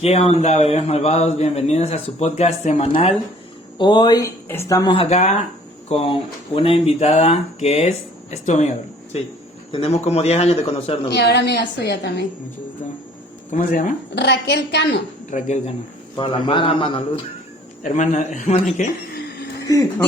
¿Qué onda, bebés malvados? Bienvenidos a su podcast semanal. Hoy estamos acá con una invitada que es tu amiga. Sí, tenemos como 10 años de conocernos. Y ahora amiga suya también. Mucho gusto. ¿Cómo se llama? Raquel Cano. Raquel Cano. Para la mala, mano luz. ¿Hermana qué? 10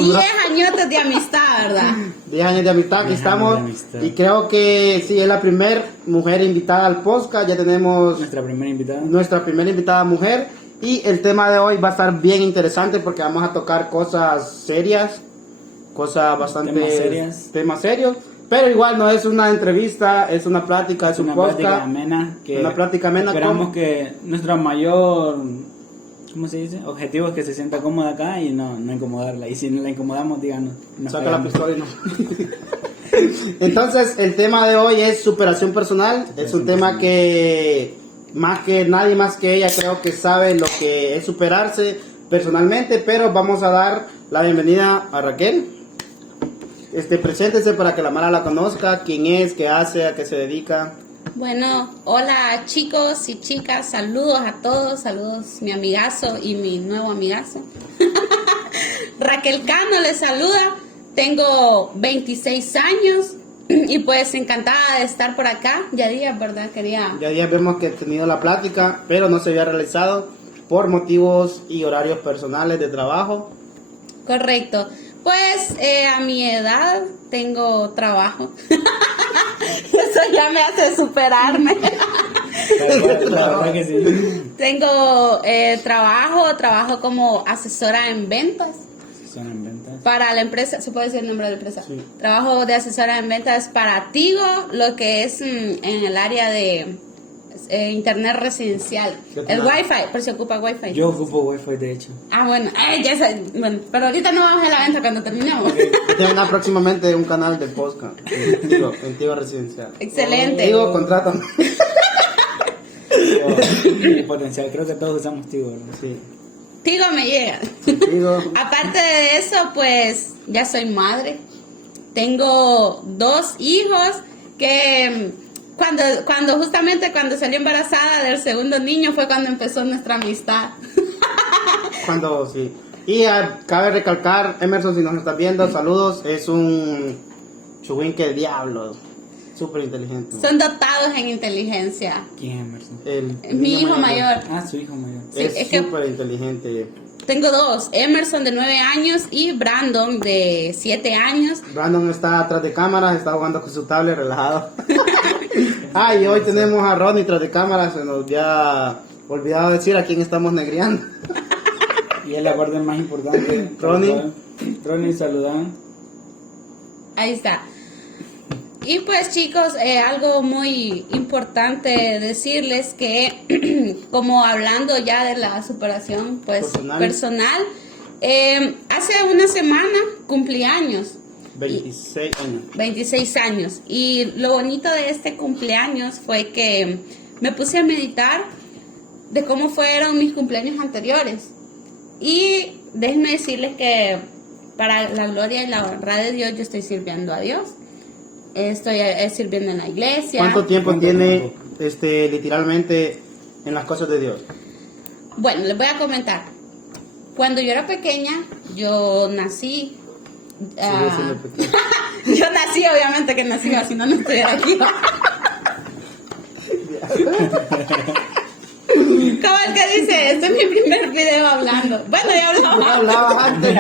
añotes de amistad, ¿verdad? 10 años de amistad, aquí 10 estamos. años de amistad. Y creo que sí, es la primera mujer invitada al podcast. Ya tenemos Nuestra primera invitada. nuestra primera invitada mujer. Y el tema de hoy va a estar bien interesante porque vamos a tocar cosas serias, cosas bastante... temas serios. Pero igual no es una entrevista, es una plática, es un una podcast. plática amena. Una plática amena. Esperamos que nuestro mayor... ¿Cómo se dice? Objetivo es que se sienta cómoda acá y no incomodarla. Y si la incomodamos, díganos. Saca la pistola y no. Entonces, el tema de hoy es superación personal. Es un tema que más que nadie más que ella creo que sabe lo que es superarse personalmente. Pero vamos a dar la bienvenida a Raquel. Preséntese para que la Mara la conozca. ¿Quién es? ¿Qué hace? ¿A qué se dedica? Bueno, hola chicos y chicas, saludos a todos, saludos mi amigazo y mi nuevo amigazo. Raquel Cano les saluda, tengo 26 años y pues encantada de estar por acá. Ya días, ¿verdad? Ya vemos que he tenido la plática, pero no se había realizado por motivos y horarios personales de trabajo. Correcto, pues a mi edad tengo trabajo. Eso ya me hace superarme. La verdad que sí. Tengo trabajo como asesora en ventas. Son en ventas. Para la empresa, ¿se puede decir el nombre de la empresa? Sí. Trabajo de asesora en ventas para Tigo, lo que es en el área de internet residencial. El Wi-Fi, por si ocupa Wi-Fi. Yo ocupo Wi-Fi, de hecho. Ah, bueno, bueno, pero ahorita no vamos a la venta cuando terminemos. Tendrá próximamente un canal de podcast en Tigo Residencial. Excelente. Tigo, contrátame. El potencial, creo que todos usamos Tigo, ¿verdad? Sí. Tigo me llega. Tigo. Aparte de eso, pues ya soy madre. Tengo 2 hijos que cuando salió embarazada del segundo niño fue cuando empezó nuestra amistad. Sí. Y cabe recalcar, Emerson, si nos estás viendo, saludos. Es un chuguinque de diablo. Súper inteligente. Son dotados en inteligencia. ¿Quién es Emerson? Mi hijo mayor. Ah, su hijo mayor. Sí, Es que súper inteligente. tengo 2, Emerson de 9 años y Brandon de 7 años. Brandon está atrás de cámaras, está jugando con su tablet relajado. Y hoy tenemos a Ronnie tras de cámaras. Se nos había olvidado decir a quién estamos negreando. Y es la parte más importante. Ronnie, saludan. Ahí está. Y pues chicos, algo muy importante decirles que como hablando ya de la superación pues personal, hace una semana cumplí años. 26 años. 26 años. Y lo bonito de este cumpleaños fue que me puse a meditar de cómo fueron mis cumpleaños anteriores. Y déjenme decirles que para la gloria y la honra de Dios yo estoy sirviendo a Dios. Estoy sirviendo en la iglesia. ¿Cuánto tiempo tiene literalmente en las cosas de Dios? Bueno, les voy a comentar. Cuando yo era pequeña, yo nací. Yo nací, obviamente que nací, si no estuviera aquí. Como el que dice, este es mi primer video hablando. Bueno, ya hablaba antes.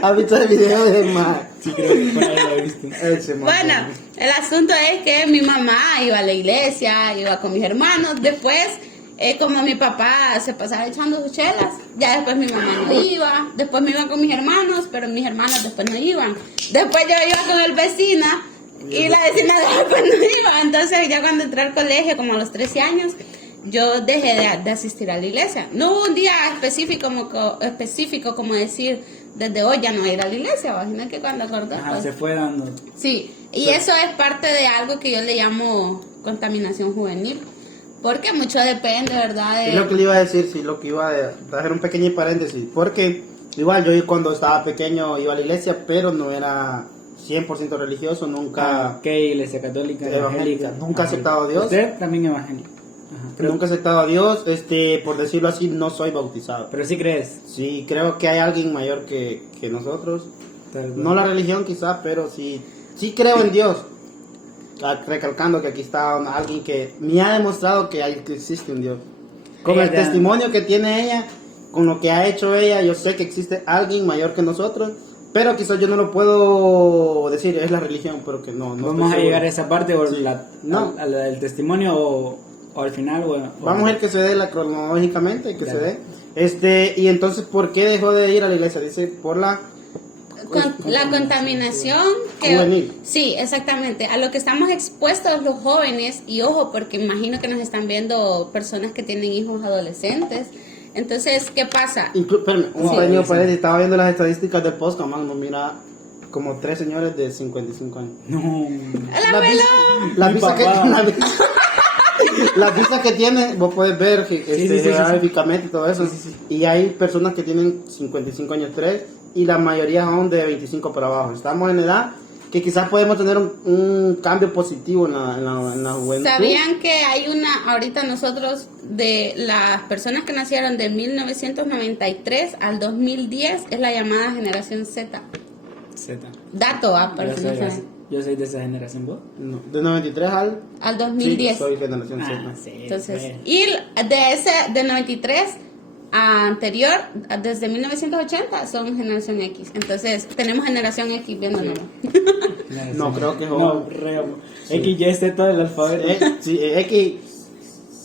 ¿Has visto el video de más? Sí, creo que por ahí lo he visto. Bueno, el asunto es que mi mamá iba a la iglesia, iba con mis hermanos. Después, como mi papá se pasaba echando sus chelas, ya después mi mamá no iba. Después me iba con mis hermanos, pero mis hermanos después no iban. Después yo iba con el vecino y la vecina después no iba. Entonces ya cuando entré al colegio, como a los 13 años, yo dejé de asistir a la iglesia. No hubo un día específico como decir, desde hoy ya no voy a ir a la iglesia. Imagina que cuando acordé. Pues, se fue dando. Sí, y eso es parte de algo que yo le llamo contaminación juvenil. Porque mucho depende, ¿verdad? Es lo que le iba a decir, sí, lo que iba a hacer un pequeño paréntesis. Porque igual yo cuando estaba pequeño iba a la iglesia, pero no era 100% religioso, nunca... ¿Qué iglesia católica? Evangélica, nunca he aceptado a Dios. ¿Usted también evangélico? Nunca he aceptado a Dios, por decirlo así, no soy bautizado. Pero sí crees. Sí, creo que hay alguien mayor que nosotros. No la religión quizás, pero sí creo en Dios. Recalcando que aquí está alguien que me ha demostrado que existe un Dios. Con el testimonio que tiene ella, con lo que ha hecho ella, yo sé que existe alguien mayor que nosotros. Pero quizás yo no lo puedo decir, es la religión, pero que no. Vamos a llegar a esa parte, o sí. a la del testimonio, o al final, bueno. Vamos a ver que se dé cronológicamente, que se dé. Y entonces, ¿por qué dejó de ir a la iglesia? Dice, por la contaminación juvenil. Sí, exactamente, a lo que estamos expuestos los jóvenes, y ojo, porque imagino que nos están viendo personas que tienen hijos adolescentes. Entonces, ¿qué pasa? Espérame, estaba viendo las estadísticas del podcast, man, no mira como 3 señores de 55 años. No. La visa que tiene, vos puedes ver geográficamente y todo eso. Sí. Y hay personas que tienen 55 años 3 y la mayoría son de 25 para abajo. Estamos en edad que quizás podemos tener un cambio positivo en la juventud. ¿Sabían que hay ahorita nosotros, de las personas que nacieron de 1993 al 2010, es la llamada generación Z? Dato, para yo soy de esa generación, ¿vos? No, de 93 al 2010. Sí, soy generación Z. Sí, Entonces, bueno. y de 93 a anterior, desde 1980, son generación X. Entonces, tenemos generación X viéndonos. No, creo que no, X, Y, Z del alfabeto. X,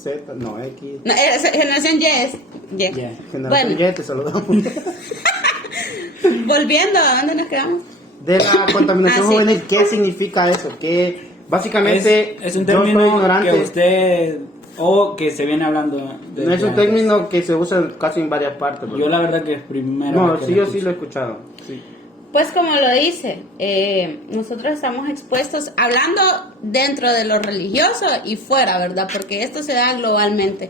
Z, no, X. No, generación Y es Y. Generación Y, te saludamos. Volviendo, ¿a dónde nos quedamos? De la contaminación juvenil, ¿qué significa eso? Que básicamente es un yo soy término ignorante. que usted, o que se viene hablando de, no es un término que se usa casi en varias partes. Yo la verdad que es primero. No, sí, yo sí lo he escuchado. Sí. Pues como lo dice, nosotros estamos expuestos, hablando dentro de lo religioso y fuera, ¿verdad? Porque esto se da globalmente.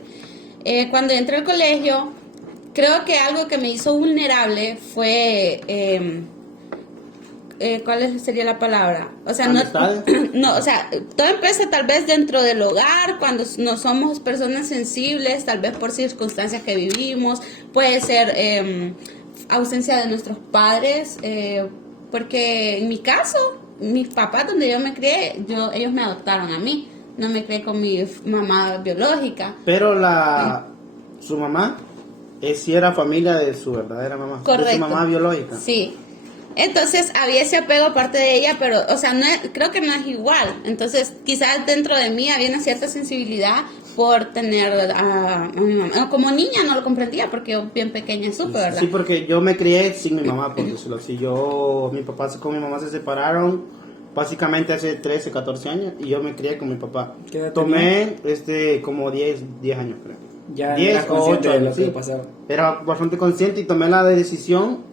Cuando entré al colegio, creo que algo que me hizo vulnerable fue... ¿cuál sería la palabra? O sea, no, o sea, todo empieza tal vez dentro del hogar, cuando no somos personas sensibles, tal vez por circunstancias que vivimos, puede ser ausencia de nuestros padres, porque en mi caso, mis papás donde yo me crié, ellos me adoptaron a mí, no me crié con mi mamá biológica. Pero su mamá sí era familia de su verdadera mamá. Correcto. De su mamá biológica. Sí. Entonces había ese apego aparte de ella, pero, o sea, creo que no es igual. Entonces, quizás dentro de mí había una cierta sensibilidad por tener a mi mamá. Como niña no lo comprendía porque yo bien pequeña supe, ¿verdad? Sí, porque yo me crié sin mi mamá, por decirlo así. Mi papá con mi mamá se separaron básicamente hace 13, 14 años y yo me crié con mi papá. ¿Qué edad Tomé como 10 años, creo. Ya 10 era consciente o 8 de lo años, que sí. pasaba. Era bastante consciente y tomé la decisión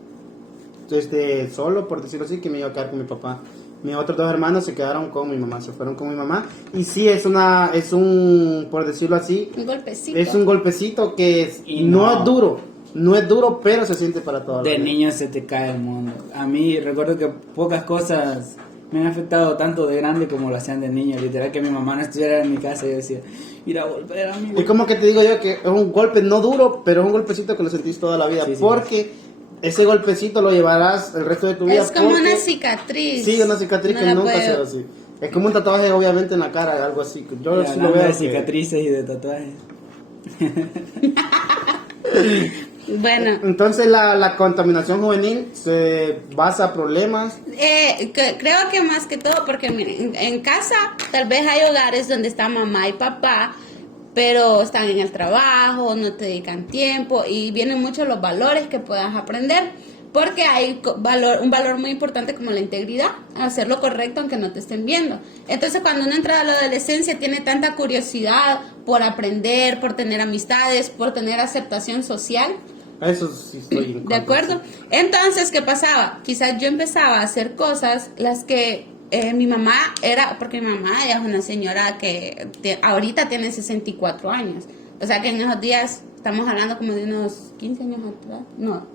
solo, por decirlo así, que me iba a quedar con mi papá. Mis otros 2 hermanos se quedaron con mi mamá, se fueron con mi mamá. Y sí, es un, por decirlo así, Un golpecito. es un golpecito que no es duro, pero se siente para toda la vida. De niño se te cae el mundo. A mí recuerdo que pocas cosas me han afectado tanto de grande como lo hacían de niño. Literal, que mi mamá no estuviera en mi casa y yo decía, ir a volver a mi... Es como que te digo yo que es un golpe no duro, pero es un golpecito que lo sentís toda la vida. Sí, porque ese golpecito lo llevarás el resto de tu vida. Es como una cicatriz. Sí, una cicatriz No que la nunca puedo- se va así. Es como un tatuaje, obviamente, en la cara, algo así. Yo Y sí lo hablando veo. de que- cicatrices y de tatuajes. Bueno, Entonces, la contaminación juvenil se basa en problemas. creo que más que todo, porque miren, en casa tal vez hay hogares donde está mamá y papá, pero están en el trabajo, no te dedican tiempo y vienen muchos los valores que puedas aprender, porque hay un valor muy importante como la integridad, hacer lo correcto aunque no te estén viendo. Entonces cuando uno entra a la adolescencia tiene tanta curiosidad por aprender, por tener amistades, por tener aceptación social. A eso sí estoy en ¿De contra, acuerdo? sí. Entonces, ¿qué pasaba? Quizás yo empezaba a hacer cosas las que mi mamá porque mi mamá ella es una señora que ahorita tiene 64 años. O sea que en esos días estamos hablando como de unos 15 años atrás. No,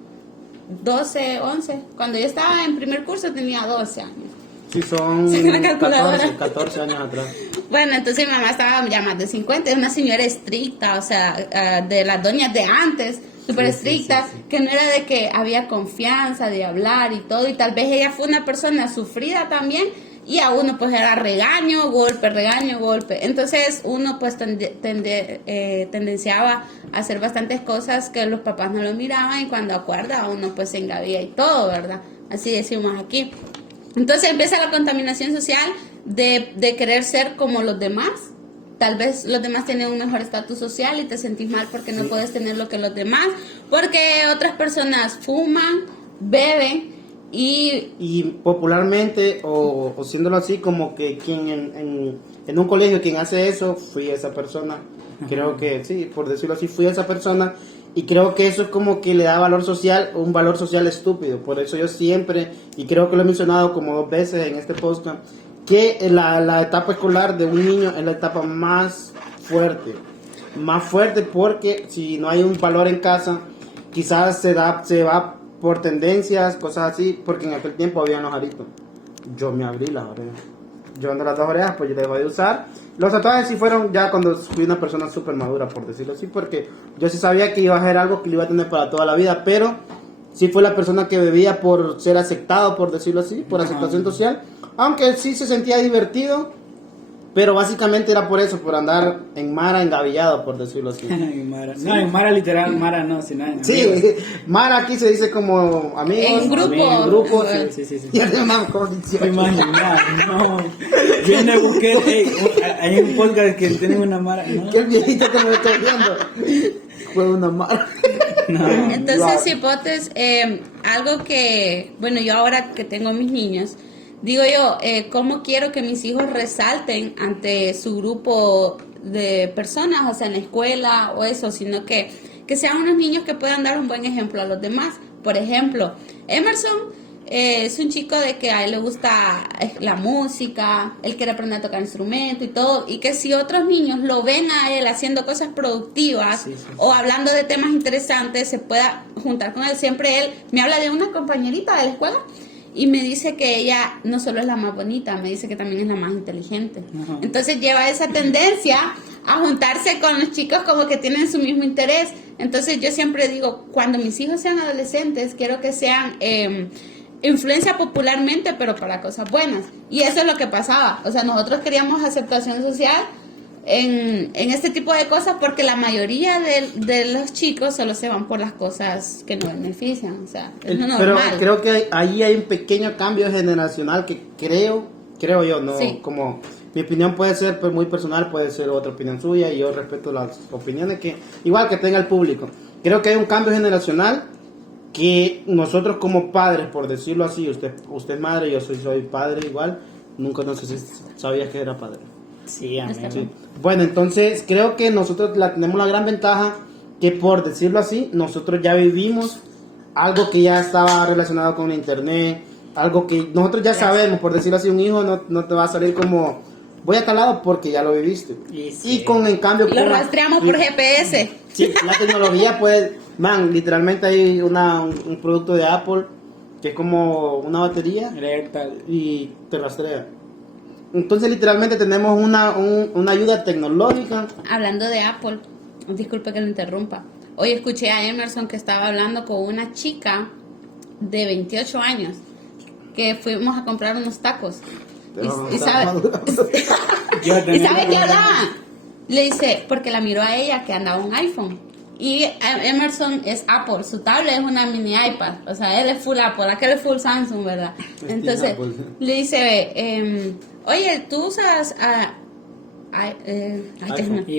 12, 11. Cuando yo estaba en primer curso tenía 12 años. Sí, son Sí, la calculadora. 14 años atrás. Bueno, entonces mi mamá estaba ya más de 50, es una señora estricta, o sea, de las doñas de antes, súper estricta, que no era de que había confianza de hablar y todo, y tal vez ella fue una persona sufrida también, y a uno pues era regaño, golpe. Entonces uno pues tendenciaba a hacer bastantes cosas que los papás no lo miraban, y cuando acuerda uno pues se engavía y todo, ¿verdad? Así decimos aquí. Entonces empieza la contaminación social de querer ser como los demás. Tal vez los demás tienen un mejor estatus social y te sentís mal porque no puedes tener lo que los demás, porque otras personas fuman, beben y popularmente, o siéndolo así, como que quien en un colegio quien hace eso, fui esa persona. Creo que, sí, por decirlo así, fui esa persona. Y creo que eso es como que le da valor social, un valor social estúpido. Por eso yo siempre, y creo que lo he mencionado como 2 veces en este podcast, que la etapa escolar de un niño es la etapa más fuerte porque si no hay un valor en casa, quizás se va por tendencias, cosas así, porque en aquel tiempo había los aritos. Yo me abrí las orejas. Yo ando las 2 orejas, pues yo dejé de usar. Los tatuajes sí fueron ya cuando fui una persona súper madura, por decirlo así, porque yo sí sabía que iba a ser algo que lo iba a tener para toda la vida, pero sí fue la persona que bebía por ser aceptado, por decirlo así, por aceptación social, aunque sí se sentía divertido, pero básicamente era por eso, por andar en Mara engavillado, por decirlo así. En Mara. No, en Mara literal, Mara no, sino en Sí, amigos. Mara aquí se dice como amigos. En grupo. En grupo, Sí. Y además con 18. Imaginar, no. Yo no busqué, hay un podcast que tienen una Mara, ¿no? Que el viejito que me está viendo fue una Mara. No. entonces, hipotes, algo que, bueno, yo ahora que tengo mis niños, digo yo, ¿cómo quiero que mis hijos resalten ante su grupo de personas, o sea, en la escuela o eso, sino que sean unos niños que puedan dar un buen ejemplo a los demás? Por ejemplo, Emerson es un chico de que a él le gusta la música, él quiere aprender a tocar instrumento y todo, y que si otros niños lo ven a él haciendo cosas productivas o hablando de temas interesantes, se pueda juntar con él. Siempre él me habla de una compañerita de la escuela y me dice que ella no solo es la más bonita, me dice que también es la más inteligente. Ajá. Entonces lleva esa tendencia a juntarse con los chicos como que tienen su mismo interés. Entonces yo siempre digo, cuando mis hijos sean adolescentes, quiero que sean influencia popularmente, pero para cosas buenas. Y eso es lo que pasaba. O sea, nosotros queríamos aceptación social en este tipo de cosas porque la mayoría de los chicos solo se van por las cosas que no benefician. O sea, es lo normal. Pero creo que ahí hay un pequeño cambio generacional que creo yo, no, Sí. como mi opinión puede ser pues, muy personal, puede ser otra opinión suya, y yo respeto las opiniones que igual que tenga el público. Creo que hay un cambio generacional que nosotros como padres, por decirlo así, usted es madre, yo soy padre igual, nunca, no sé si sabías que era padre. Sí, amigo. Sí. Bueno, entonces creo que nosotros tenemos la gran ventaja que, por decirlo así, nosotros ya vivimos algo que ya estaba relacionado con internet, algo que nosotros ya sabemos, por decirlo así, un hijo no te va a salir como voy a tal lado porque ya lo viviste. Y sí. Y con en cambio Lo rastreamos por GPS. Sí, la tecnología puede, literalmente hay un producto de Apple que es como una batería y te rastrea. Entonces literalmente tenemos una ayuda tecnológica. Hablando de Apple, disculpe que lo interrumpa. Hoy escuché a Emerson que estaba hablando con una chica de 28 años que fuimos a comprar unos tacos. Y sabe qué hablaban. Le dice, porque la miró a ella que andaba un iPhone. Y Emerson es Apple, su tablet es una mini iPad. O sea, él es full Apple, aquel es full Samsung, ¿verdad? Entonces, le dice, oye, tú usas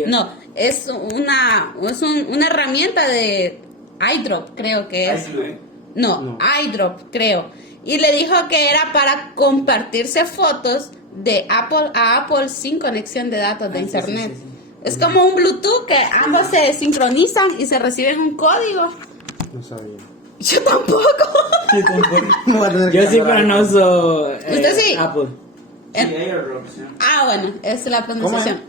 no, es una herramienta de iDrop, creo que es. No, iDrop, creo. Y le dijo que era para compartirse fotos de Apple a Apple sin conexión de datos de internet. Sí. Es como un Bluetooth que ambos se sincronizan y se reciben un código. No sabía. Yo tampoco. Yo sí, pero no uso ¿Usted sí? Apple. Sí, airdrops. Bueno, es la pronunciación.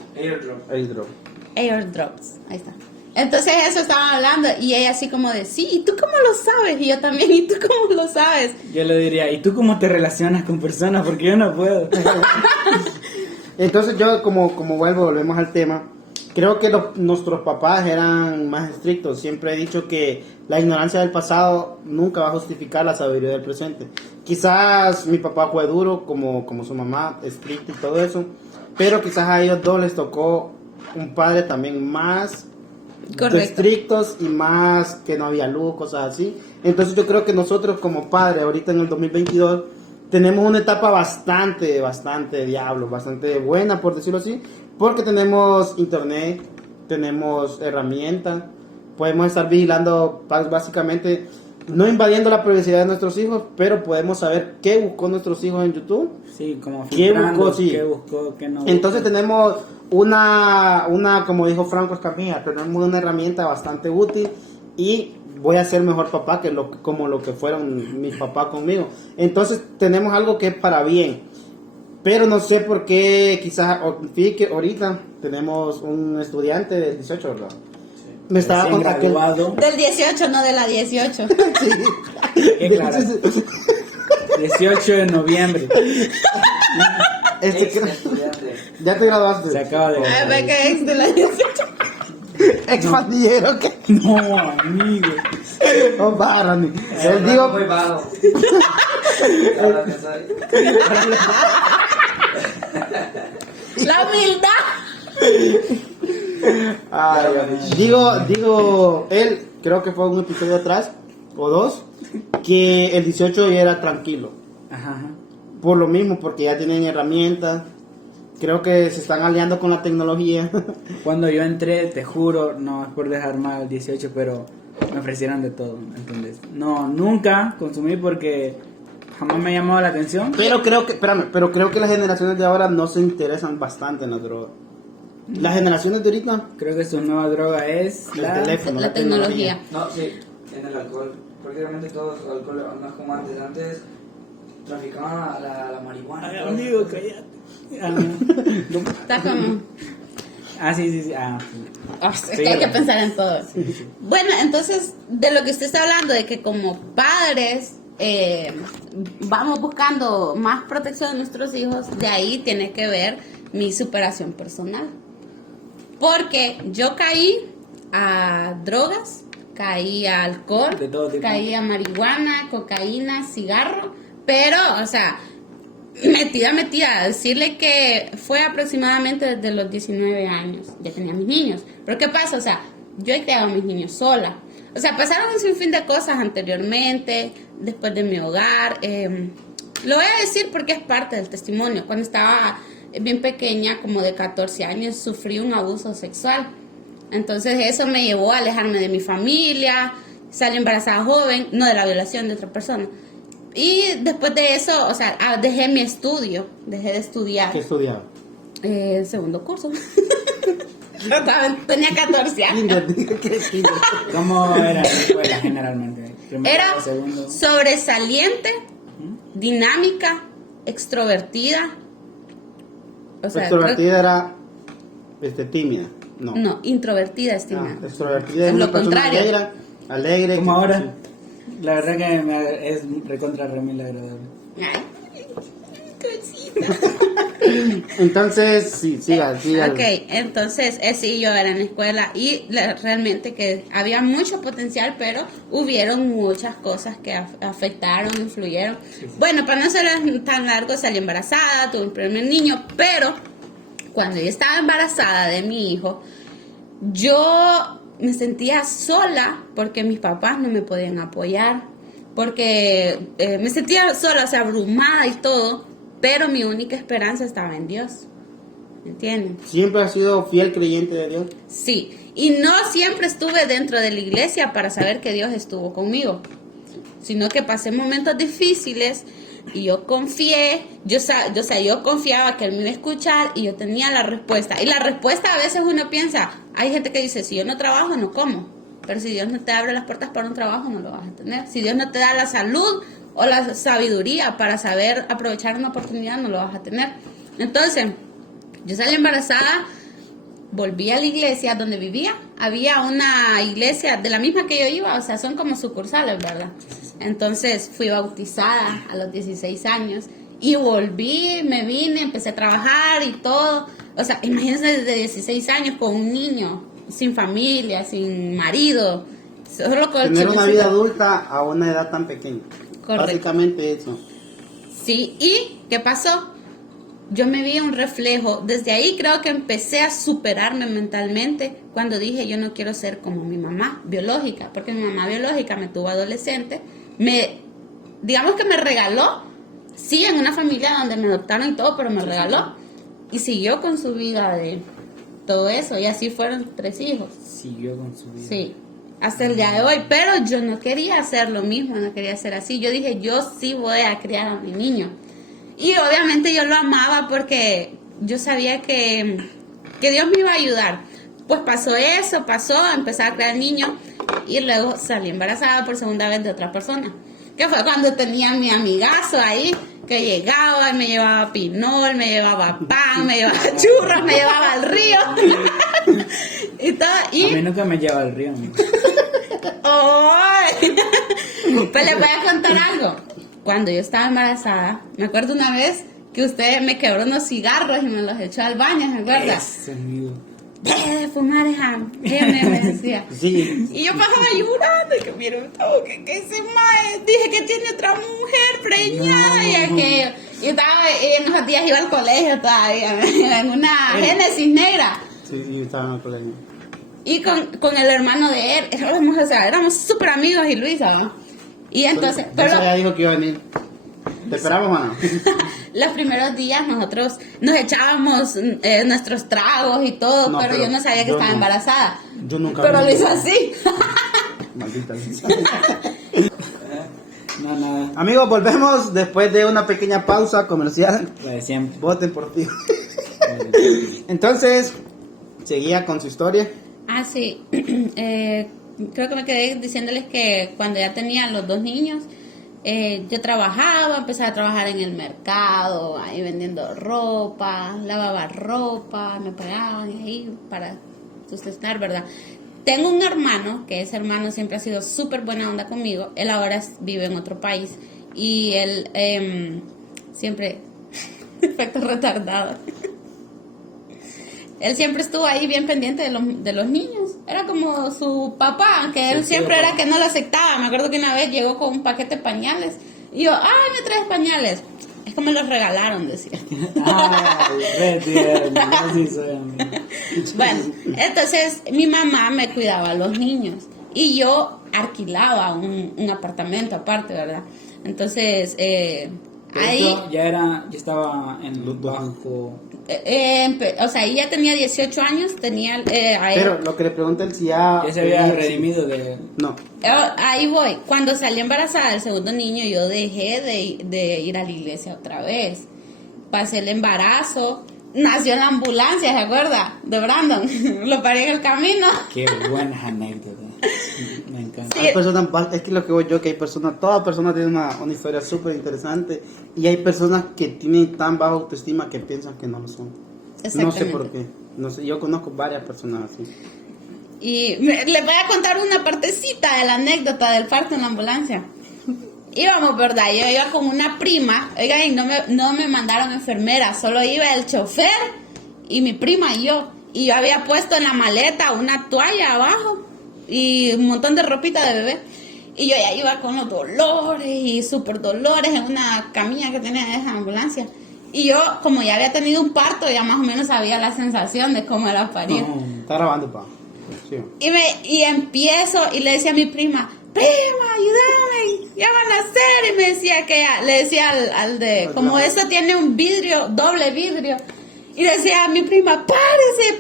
Airdrops, ahí está. Entonces eso estaban hablando y ella así como de, sí, ¿y tú cómo lo sabes? Y yo también, ¿y tú cómo lo sabes? Yo le diría, ¿y tú cómo te relacionas con personas? Porque yo no puedo. Entonces yo como volvemos al tema, creo que nuestros papás eran más estrictos. Siempre he dicho que la ignorancia del pasado nunca va a justificar la sabiduría del presente. Quizás mi papá fue duro como su mamá, estricto y todo eso, pero quizás a ellos dos les tocó un padre también más estrictos y más que no había luz, cosas así. Entonces yo creo que nosotros como padres ahorita en el 2022 tenemos una etapa bastante diablo, bastante buena por decirlo así, porque tenemos internet, tenemos herramientas, podemos estar vigilando básicamente, no invadiendo la privacidad de nuestros hijos, pero podemos saber qué buscó nuestros hijos en YouTube. Sí, como qué buscó, sí. Qué buscó, qué no buscó. Entonces tenemos una, como dijo Franco Escamilla, tenemos una herramienta bastante útil y voy a ser mejor papá como lo que fueron mis papás conmigo. Entonces tenemos algo que es para bien, pero no sé por qué, quizás, fíjate que ahorita tenemos un estudiante del 18, ¿verdad? Me estaba contando del 18, no de la 18. Sí. Qué claro. 18 de noviembre. Ya te graduaste. Se acaba de graduar. ¿Qué ex de la 18? Ex pandillero, ¿qué? No, amigo. No, Randy. Él digo muy bajo. La humildad. Digo, él, creo que fue un episodio atrás, o dos, que el 18 ya era tranquilo. Ajá. Por lo mismo, porque ya tienen herramientas. Creo que se están aliando con la tecnología. Cuando yo entré, te juro, no es por dejar mal el 18, pero me ofrecieron de todo, ¿entendés? No, nunca consumí porque jamás me ha llamado la atención. Pero creo que las generaciones de ahora no se interesan bastante en la droga. Las generaciones de ahorita, creo que su nueva droga es el teléfono, la tecnología. No, sí, en el alcohol. Porque realmente todo el alcohol no es como antes. Antes traficaban la marihuana. Ay, amigo, cállate. Está como... Sí. Es que hay que pensar en todo. Bueno, entonces, de lo que usted está hablando, de que como padres vamos buscando más protección de nuestros hijos, de ahí tiene que ver mi superación personal. Porque yo caí a drogas, caí a alcohol, de todo tipo. caí a marihuana, cocaína, cigarro, pero, o sea, metida, decirle que fue aproximadamente desde los 19 años, ya tenía mis niños. Pero ¿qué pasa? O sea, yo he criado a mis niños sola. O sea, pasaron un sinfín de cosas anteriormente, después de mi hogar. Lo voy a decir porque es parte del testimonio. Cuando estaba bien pequeña, como de 14 años, sufrí un abuso sexual. Entonces eso me llevó a alejarme de mi familia, salí embarazada joven, no de la violación de otra persona. Y después de eso, o sea, dejé mi estudio, dejé de estudiar. ¿Qué estudiaba? Segundo curso. Tenía 14 años. ¿Cómo era la escuela generalmente? Primero, Era segundo. sobresaliente, dinámica, extrovertida. O sea, extrovertida era tímida. No, introvertida, estimada. Extrovertida es una lo persona contrario. alegre. Como ahora. La verdad que es recontra remil agradable. Ay, cosita. Entonces, sí, siga. Ok, entonces, sí, yo era en la escuela y realmente que había mucho potencial, pero hubieron muchas cosas que afectaron, influyeron. Sí. Bueno, para no ser tan largo, salí embarazada, tuve mi primer niño, pero cuando yo estaba embarazada de mi hijo, yo me sentía sola porque mis papás no me podían apoyar, porque me sentía sola, o sea, abrumada y todo, pero mi única esperanza estaba en Dios. ¿Me entienden? ¿Siempre has sido fiel creyente de Dios? Sí, y no siempre estuve dentro de la iglesia para saber que Dios estuvo conmigo, sino que pasé momentos difíciles y yo confié, yo confiaba que Él me iba a escuchar y yo tenía la respuesta. Y la respuesta a veces uno piensa, hay gente que dice, si yo no trabajo, no como. Pero si Dios no te abre las puertas para un trabajo, no lo vas a tener. Si Dios no te da la salud o la sabiduría para saber aprovechar una oportunidad, no lo vas a tener. Entonces, yo salí embarazada, volví a la iglesia donde vivía. Había una iglesia de la misma que yo iba, o sea, son como sucursales, ¿verdad? Entonces fui bautizada a los 16 años Y volví, me vine, empecé a trabajar y todo. O sea, imagínense desde 16 años con un niño, sin familia, sin marido. Solo con Tener una vida adulta a una edad tan pequeña. Correcto. Básicamente eso. Sí, ¿y qué pasó? Yo me vi un reflejo. Desde ahí creo que empecé a superarme mentalmente cuando dije yo no quiero ser como mi mamá biológica, porque mi mamá biológica me tuvo adolescente, digamos que me regaló, sí, en una familia donde me adoptaron y todo, pero me regaló y siguió con su vida de todo eso y así fueron 3 hijos. Siguió con su vida. Sí, hasta el día de hoy, pero yo no quería hacer lo mismo, no quería ser así. Yo dije, yo sí voy a criar a mi niño. Y obviamente yo lo amaba porque yo sabía que Dios me iba a ayudar. Pues pasó eso, empecé a crear niño y luego salí embarazada por segunda vez de otra persona. Que fue cuando tenía mi amigazo ahí, que llegaba y me llevaba pinol, me llevaba pan, me llevaba churros, me llevaba al río. Y todo. Y... A mí nunca me lleva al río. Amigo. ¡Ay! Pues les voy a contar algo. Cuando yo estaba embarazada, me acuerdo una vez que usted me quebró unos cigarros y me los echó al baño, ¿se acuerda? Eso, amigo. Deje de fumar, hija. Me decía. Sí. Y yo pasaba llorando, y que mira, que ese mae, dije que tiene otra mujer preñada, No. y aquello. Y en esos días iba al colegio todavía, en una Génesis negra. Sí, estaba en el colegio. Y con el hermano de él, éramos súper amigos y Luisa, ¿no? Y entonces, Pero ya dijo que iba a venir. ¿Te esperamos o no? los primeros días nosotros nos echábamos nuestros tragos y todo, No, pero yo no sabía que yo estaba no. embarazada. Yo nunca. Pero lo hizo así. Maldita. No, nada. Amigos, volvemos después de una pequeña pausa comercial. La de siempre. Voten por ti. Entonces, seguía con su historia. Ah, sí. Creo que me quedé diciéndoles que cuando ya tenía los 2 niños, yo trabajaba, empecé a trabajar en el mercado, ahí vendiendo ropa, lavaba ropa, me pagaban ahí para sustentar, ¿verdad? Tengo un hermano, que ese hermano siempre ha sido súper buena onda conmigo. Él ahora vive en otro país y él siempre, efecto retardado. Él siempre estuvo ahí bien pendiente de los niños. Era como su papá, que él siempre era que no lo aceptaba. Me acuerdo que una vez llegó con un paquete de pañales. Y yo, ¡ay, me traes pañales! Es que me los regalaron, decía. Ay, sí soy, amigo. Bueno, entonces mi mamá me cuidaba a los niños. Y yo alquilaba un apartamento aparte, ¿verdad? Entonces, ahí... Yo estaba en Los bajo... o sea, ella tenía 18 años, tenía... ahí, Pero lo que le pregunté él si ya... Ya se había redimido de... No. ahí voy. Cuando salí embarazada del segundo niño, yo dejé de ir a la iglesia otra vez. Pasé el embarazo, nació en la ambulancia, ¿se acuerda? De Brandon. Lo paré en el camino. Qué buenas anécdotas. Me encanta. Sí. Hay personas, es que lo que voy yo, que hay personas, toda persona tiene una historia súper interesante y hay personas que tienen tan baja autoestima que piensan que no lo son. No sé por qué. No sé, yo conozco varias personas así. Y les voy a contar una partecita de la anécdota del parto en la ambulancia. Íbamos, ¿verdad? Yo iba con una prima, oigan, y no me mandaron enfermera, solo iba el chofer y mi prima y yo. Y yo había puesto en la maleta una toalla abajo y un montón de ropita de bebé. Y yo ya iba con los dolores y súper dolores en una camilla que tenía en esa ambulancia. Y yo, como ya había tenido un parto, ya más o menos sabía la sensación de cómo era parir. Está grabando, pa. Sí. Y empiezo y le decía a mi prima, prima, ayúdame, ya van a hacer. Y me decía que le decía al de, como eso tiene un vidrio, doble vidrio. Y decía a mi prima, párese,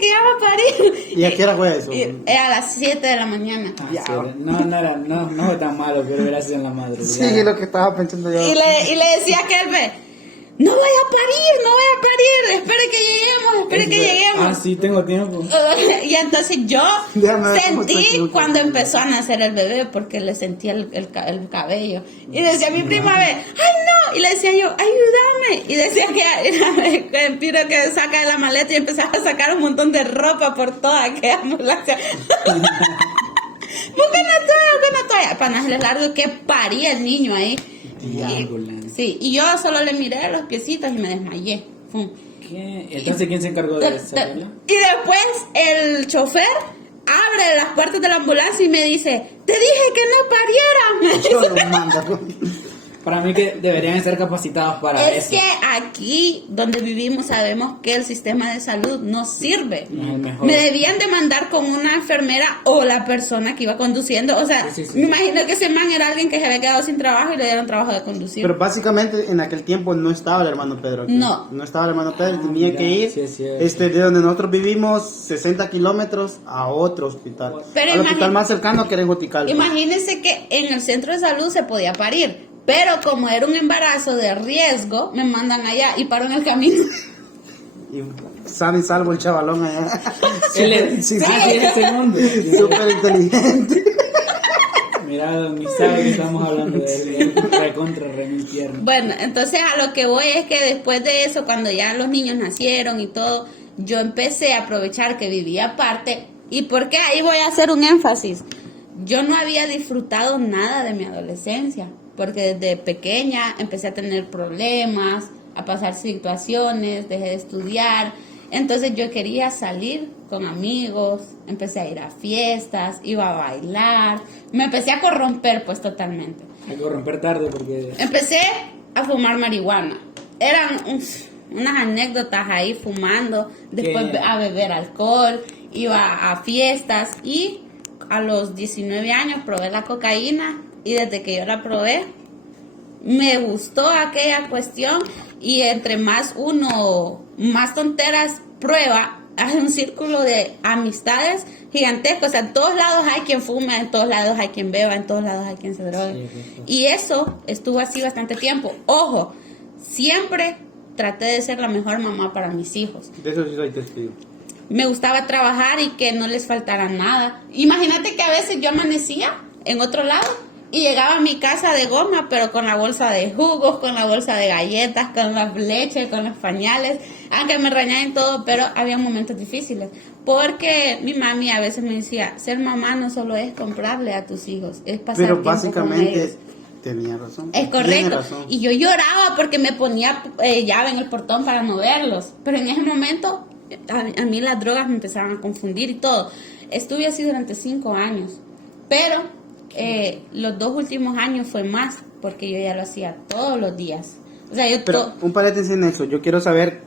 que ya va a parir. ¿Y a qué hora fue eso? Era a las 7 de la mañana. Ah, sí, no fue tan malo, pero gracias a la madre. Sí, es lo que estaba pensando yo. Y le decía a Kelvin, no voy a parir, espere que lleguemos. Ah, sí, tengo tiempo. Y entonces yo Déjame ver cómo sentí estoy cuando empezó a nacer el bebé, porque le sentía el cabello. Y decía a mi prima, ay no, y le decía yo, ayúdame. Y decía que el piro que saca de la maleta y empezaba a sacar un montón de ropa por toda aquella ambulancia. Busca una toalla. Para no hacerles largo, que paría el niño ahí. Y ambulancia. Sí, y yo solo le miré los piecitos y me desmayé. Fum. ¿Qué? Entonces, ¿quién se encargó de eso? Y después el chofer abre las puertas de la ambulancia y me dice, te dije que no pariera. Yo lo mando. Para mí que deberían estar capacitados para Es eso. que aquí donde vivimos sabemos que el sistema de salud no sirve. No es el mejor. Me debían de mandar con una enfermera o la persona que iba conduciendo. O sea, Sí, sí, sí. me imagino que ese man era alguien que se había quedado sin trabajo y le dieron trabajo de conducir. Pero básicamente en aquel tiempo no estaba el hermano Pedro aquí. No. No estaba el hermano Pedro, Ah, tenía mira, que ir sí es cierto. de donde nosotros vivimos 60 kilómetros a otro hospital. Pero Al hospital más cercano que era en Joticalpa. Imagínense que en el centro de salud se podía parir. Pero como era un embarazo de riesgo, me mandan allá y paro en el camino. Y sano y salvo el chavalón allá. Él es, Sí, ah, sí, es el segundo. súper inteligente. Mira, ni sabe que estamos hablando de él. Recontra, remil tierno. Bueno, entonces a lo que voy es que después de eso, cuando ya los niños nacieron y todo, yo empecé a aprovechar que vivía aparte. ¿Y por qué? Ahí voy a hacer un énfasis. Yo no había disfrutado nada de mi adolescencia, porque desde pequeña empecé a tener problemas, a pasar situaciones, dejé de estudiar. Entonces yo quería salir con amigos, empecé a ir a fiestas, iba a bailar, me empecé a corromper pues totalmente. Hay que romper tarde porque... Empecé a fumar marihuana. Eran unas anécdotas ahí fumando, después ¿Qué? a beber alcohol, iba a fiestas y a los 19 años probé la cocaína y desde que yo la probé me gustó aquella cuestión y entre más tonteras prueba, hay un círculo de amistades gigantesco. O sea, en todos lados hay quien fuma, en todos lados hay quien beba, en todos lados hay quien se drogue. Sí. Y eso estuvo así bastante tiempo. Ojo, siempre traté de ser la mejor mamá para mis hijos. De eso sí soy testigo. Me gustaba trabajar y que no les faltara nada. Imagínate que a veces yo amanecía en otro lado y llegaba a mi casa de goma, pero con la bolsa de jugos, con la bolsa de galletas, con la leche, con los pañales, aunque me reñaban todo, pero había momentos difíciles. Porque mi mami a veces me decía, ser mamá no solo es comprarle a tus hijos, es pasar Pero tiempo con básicamente ellos. tenía razón. Es Tiene correcto. razón. Y yo lloraba porque me ponía llave en el portón para no verlos. Pero en ese momento a mí las drogas me empezaron a confundir y todo. Estuve así durante 5 años. Pero los 2 últimos años fue más porque yo ya lo hacía todos los días. O sea, yo Pero un paréntesis en eso. Yo quiero saber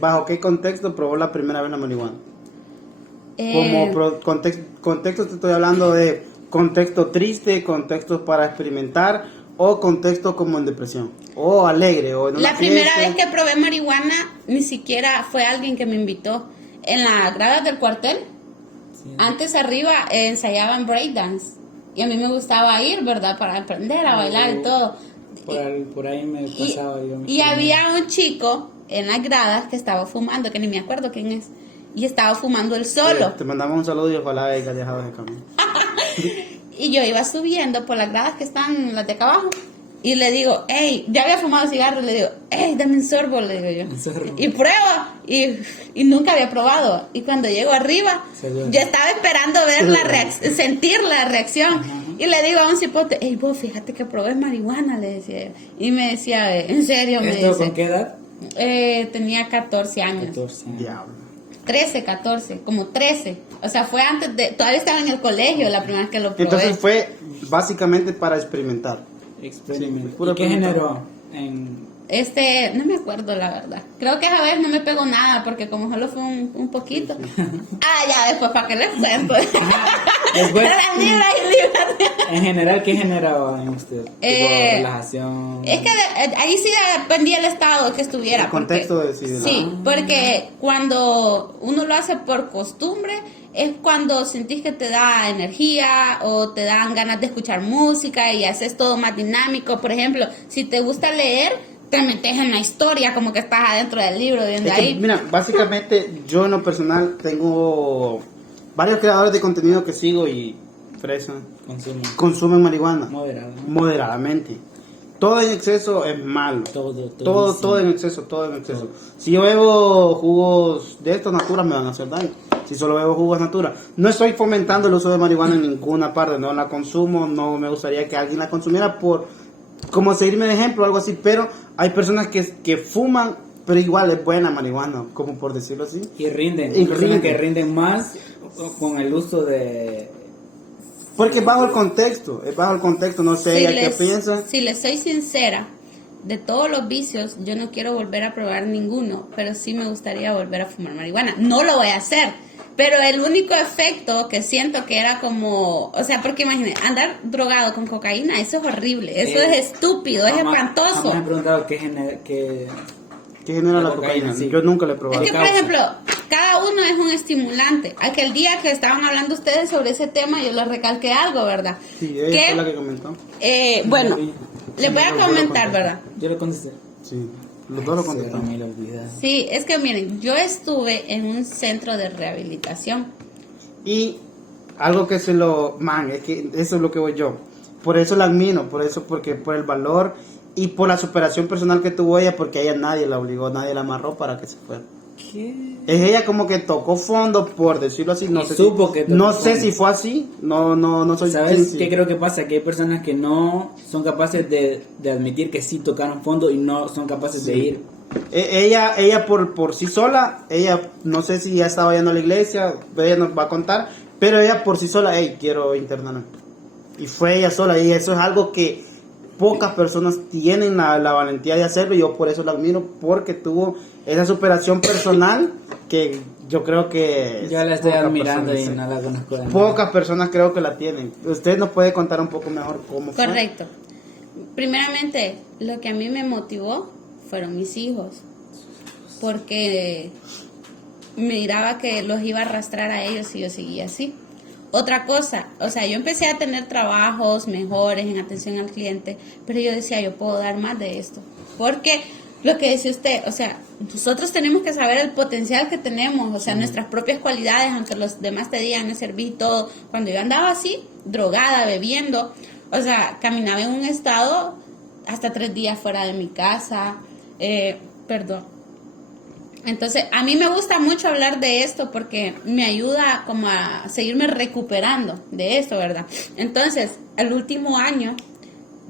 bajo qué contexto probó la primera vez la marihuana. Como contexto te estoy hablando de contexto triste, contextos para experimentar o contexto como en depresión o alegre o en una la primera fiesta. vez que probé marihuana ni siquiera fue alguien que me invitó. En las gradas del cuartel, Sí. antes arriba ensayaban breakdance y a mí me gustaba ir, ¿verdad? Para aprender a bailar y todo. Por ahí me pasaba yo. Y había un chico en las gradas que estaba fumando, que ni me acuerdo quién es, y estaba fumando él solo. Te mandamos un saludo y ojalá hayas dejado ese camino. Y yo iba subiendo por las gradas que están las de acá abajo. Y le digo, hey, ya había fumado cigarro. Le digo, hey, dame un sorbo, le digo yo. Un sorbo. Y prueba. Y nunca había probado. Y cuando llego arriba, Salió. yo estaba esperando ver sentir la reacción. Y le digo a un cipote, hey, vos, fíjate que probé marihuana, le decía yo. Y me decía, ¿en serio? Me ¿Esto dice. con qué edad? Tenía 14 años. 14 años. Diablo. 13, 14, como 13. O sea, fue antes de... Todavía estaba en el colegio la primera vez que lo probé. Entonces fue básicamente para experimentar. Experimento. Sí, pura ¿Y qué pregunta. generó? En... No me acuerdo la verdad. Creo que esa vez no me pegó nada porque como solo fue un poquito. Ya después para que les cuento. Después- Eran libras y libras. En general, ¿qué generaba en usted? Tipo, relajación. Es que ahí sí dependía el estado que estuviera. El contexto porque, decide, ¿no? sí, porque cuando uno lo hace por costumbre es cuando sentís que te da energía o te dan ganas de escuchar música y haces todo más dinámico. Por ejemplo, si te gusta leer, te metes en la historia como que estás adentro del libro viendo Es que, ahí. mira, básicamente yo en lo personal tengo varios creadores de contenido que sigo y fresa Consumo consumen marihuana moderado. moderadamente. Todo en exceso es malo. Todo en exceso, todo en exceso. Si yo bebo jugos de estos naturas me van a hacer daño. Si solo bebo jugos naturas. No estoy fomentando el uso de marihuana en ninguna parte. No la consumo. No me gustaría que alguien la consumiera por como seguirme de ejemplo, algo así, pero hay personas que fuman, pero igual es buena marihuana, como por decirlo así. Y rinden. Y Personas que rinden más con el uso de... Porque es bajo el contexto, no sé ella qué piensa. Si les soy sincera, de todos los vicios, yo no quiero volver a probar ninguno, pero sí me gustaría volver a fumar marihuana. No lo voy a hacer, pero el único efecto que siento que era como, o sea, porque imagínate, andar drogado con cocaína, eso es horrible, eso es estúpido, es espantoso. Me han preguntado qué genera la cocaína. Sí. Yo nunca le he probado. Es que, por ejemplo, cada uno es un estimulante. Aquel día que estaban hablando ustedes sobre ese tema, yo les recalqué algo, ¿verdad? Sí, ella fue la que comentó. Bueno, les voy a comentar, ¿verdad? Yo lo contesté. Sí, los dos lo contestamos. Sí, es que miren, yo estuve en un centro de rehabilitación. Y algo que es que eso es lo que voy yo. Por eso la admiro, porque por el valor y por la superación personal que tuvo ella, porque a ella nadie la obligó, nadie la amarró para que se fuera. ¿Qué? Es ella como que tocó fondo, por decirlo así. No sé, supo que tocó fondo. si fue así. No soy. ¿Sabes sí. qué creo que pasa? Que hay personas que no son capaces de admitir que sí tocaron fondo y no son capaces de ir. Ella por sí sola, ella no sé si ya estaba yendo a la iglesia, ella nos va a contar, pero ella por sí sola, quiero internarme. Y fue ella sola, y eso es algo que pocas personas tienen la valentía de hacerlo, y yo por eso la admiro, porque tuvo esa superación personal que yo creo que... Yo la estoy admirando y personas, no la conozco de nada. Pocas personas creo que la tienen. Usted nos puede contar un poco mejor cómo fue. Correcto. Primeramente, lo que a mí me motivó fueron mis hijos, porque miraba que los iba a arrastrar a ellos si yo seguía así. Otra cosa, o sea, yo empecé a tener trabajos mejores en atención al cliente, pero yo decía, yo puedo dar más de esto, porque lo que decía usted, o sea, nosotros tenemos que saber el potencial que tenemos, o sea, nuestras propias cualidades, aunque los demás te digan, me serví todo. Cuando yo andaba así, drogada, bebiendo, o sea, caminaba en un estado hasta 3 días fuera de mi casa, Entonces, a mí me gusta mucho hablar de esto porque me ayuda como a seguirme recuperando de esto, ¿verdad? Entonces, el último año,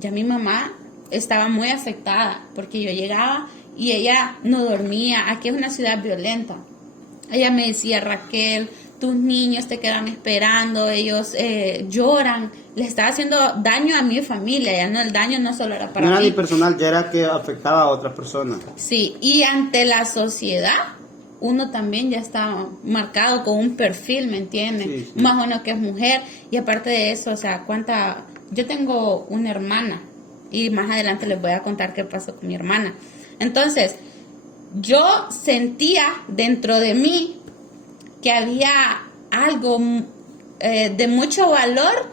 ya mi mamá estaba muy afectada porque yo llegaba y ella no dormía. Aquí es una ciudad violenta. Ella me decía, Raquel, tus niños te quedan esperando, ellos lloran, les estaba haciendo daño a mi familia, ya no, el daño no solo era para mí. No era ni personal, ya era que afectaba a otras personas. Sí, y ante la sociedad, uno también ya está marcado con un perfil, ¿me entiendes? Sí, sí. Más uno que es mujer, y aparte de eso, o sea, yo tengo una hermana, y más adelante les voy a contar qué pasó con mi hermana. Entonces, yo sentía dentro de mí que había algo de mucho valor,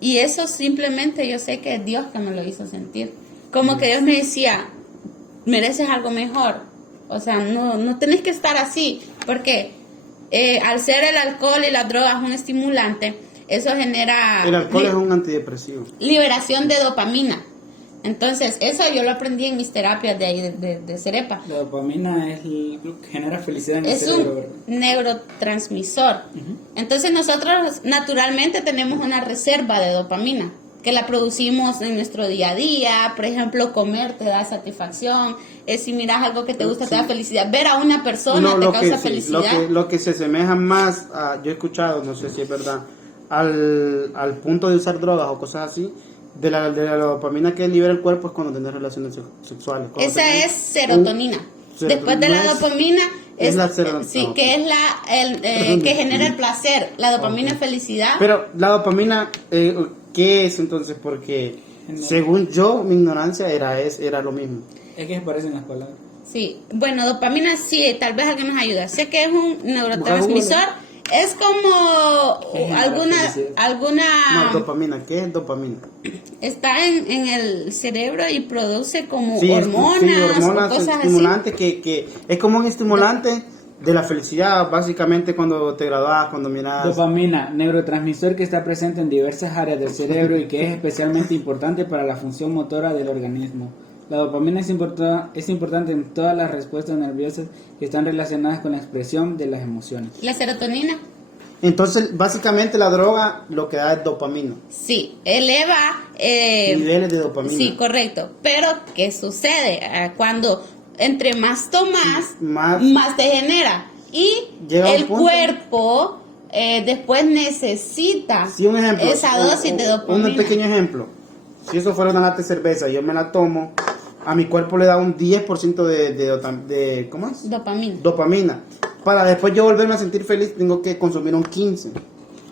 y eso simplemente yo sé que es Dios que me lo hizo sentir. Como que Dios me decía, mereces algo mejor. O sea, no tenés que estar así, porque al ser el alcohol y las drogas un estimulante, eso genera... El alcohol es un antidepresivo. Liberación de dopamina. Entonces, eso yo lo aprendí en mis terapias de ahí, de Cerepa. La dopamina genera felicidad en el Es cerebro. un neurotransmisor. Entonces, nosotros naturalmente tenemos una reserva de dopamina que la producimos en nuestro día a día. Por ejemplo, comer te da satisfacción. Si miras algo que te gusta, te da felicidad. Ver a una persona te causa felicidad. Lo que se asemeja más a, yo he escuchado, no sé si es verdad, al punto de usar drogas o cosas así, de la dopamina que libera el cuerpo es cuando tenés relaciones sexuales. Esa es serotonina. Después de la dopamina es la serotonina. Sí, que es que genera el placer. La dopamina es felicidad. Pero la dopamina, ¿qué es entonces? Porque según yo, mi ignorancia era lo mismo. Es que se parecen las palabras. Sí, bueno, dopamina sí, tal vez alguien nos ayuda. Sé que es un neurotransmisor. Es como alguna... No, dopamina, ¿qué es dopamina? Está en el cerebro y produce como Sí, hormonas o cosas estimulante así. Que es como un estimulante de la felicidad, básicamente cuando te graduas, cuando miras... Dopamina, neurotransmisor que está presente en diversas áreas del cerebro y que es especialmente importante para la función motora del organismo. La dopamina es importante en todas las respuestas nerviosas que están relacionadas con la expresión de las emociones. La serotonina. Entonces, básicamente la droga lo que da es dopamina. Sí, eleva Niveles de dopamina. Sí, correcto. Pero, ¿qué sucede? Cuando entre más tomas, más te genera. Y llega un el punto, cuerpo después necesita sí, un ejemplo, esa dosis de dopamina. Un pequeño ejemplo. Si eso fuera una lata de cerveza, yo me la tomo, a mi cuerpo le da un 10% de ¿cómo es? Dopamina. Para después yo volverme a sentir feliz, tengo que consumir un 15.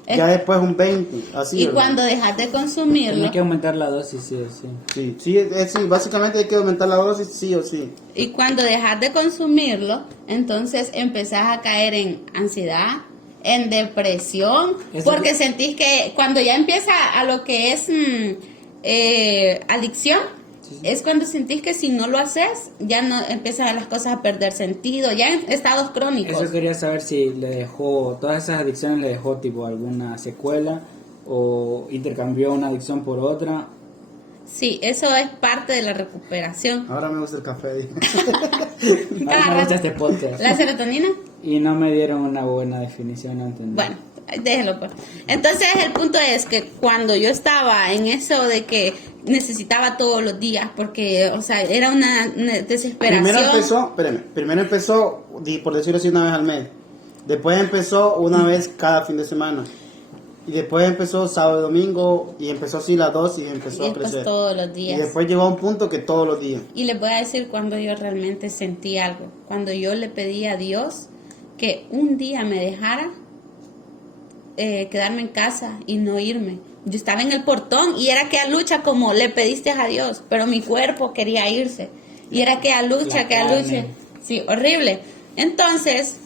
Ya después un 20. Así, y ¿verdad? cuando dejas de consumirlo. Hay que aumentar la dosis, sí o sí. Sí, básicamente hay que aumentar la dosis, sí o sí. Y cuando dejas de consumirlo, entonces empezás a caer en ansiedad, en depresión, porque sentís que cuando ya empieza a lo que es adicción, es cuando sentís que si no lo haces, ya no empiezan las cosas a perder sentido, ya en estados crónicos. Eso quería saber si le dejó, todas esas adicciones le dejó tipo alguna secuela o intercambió una adicción por otra. Sí, eso es parte de la recuperación. Ahora me gusta el café. Ahora me gusta este podcast. ¿La serotonina? Y no me dieron una buena definición, no entendí. Bueno, déjelo pues. Entonces el punto es que cuando yo estaba en eso de que necesitaba todos los días, porque, o sea, era una desesperación. Primero empezó, por decirlo así, una vez al mes. Después empezó una vez cada fin de semana. Y después empezó sábado y domingo, y empezó así las dos y empezó a crecer. Todos los días. Y después llegó a un punto que todos los días. Y les voy a decir cuando yo realmente sentí algo. Cuando yo le pedí a Dios que un día me dejara quedarme en casa y no irme. Yo estaba en el portón y era que a lucha como le pediste a Dios, pero mi cuerpo quería irse. Y era que a lucha. Sí, horrible. Entonces,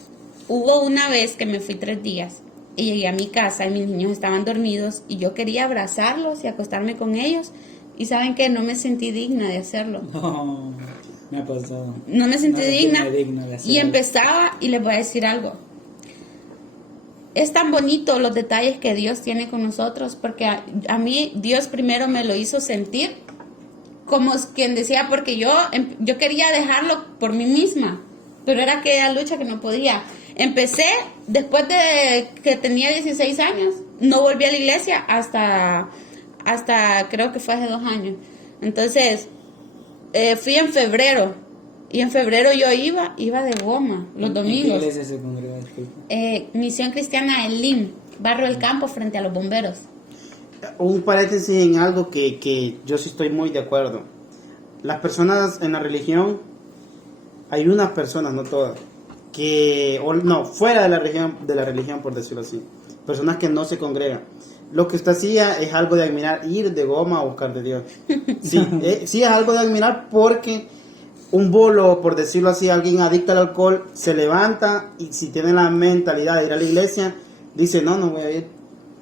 hubo una vez que me fui 3 días y llegué a mi casa y mis niños estaban dormidos y yo quería abrazarlos y acostarme con ellos. Y saben que no me sentí digna de hacerlo. No, me pasó. No me sentí digna. De hacerlo. Y empezaba, y les voy a decir algo. Es tan bonito los detalles que Dios tiene con nosotros, porque a mí Dios primero me lo hizo sentir como quien decía, porque yo quería dejarlo por mí misma, pero era aquella lucha que no podía. Empecé después de que tenía 16 años, no volví a la iglesia hasta creo que fue hace 2 años. Entonces, fui en febrero, y en febrero yo iba de goma los domingos. ¿En qué iglesia se congrega? Misión Cristiana El Lim, Barrio del Campo, frente a los bomberos. Un paréntesis en algo que yo sí estoy muy de acuerdo. Las personas en la religión, hay unas personas, no todas, fuera de la religión, por decirlo así, personas que no se congregan. Lo que usted hacía es algo de admirar, ir de goma a buscar de Dios. Sí, es algo de admirar, porque un bolo, por decirlo así, alguien adicto al alcohol, se levanta y si tiene la mentalidad de ir a la iglesia, dice, no voy a ir,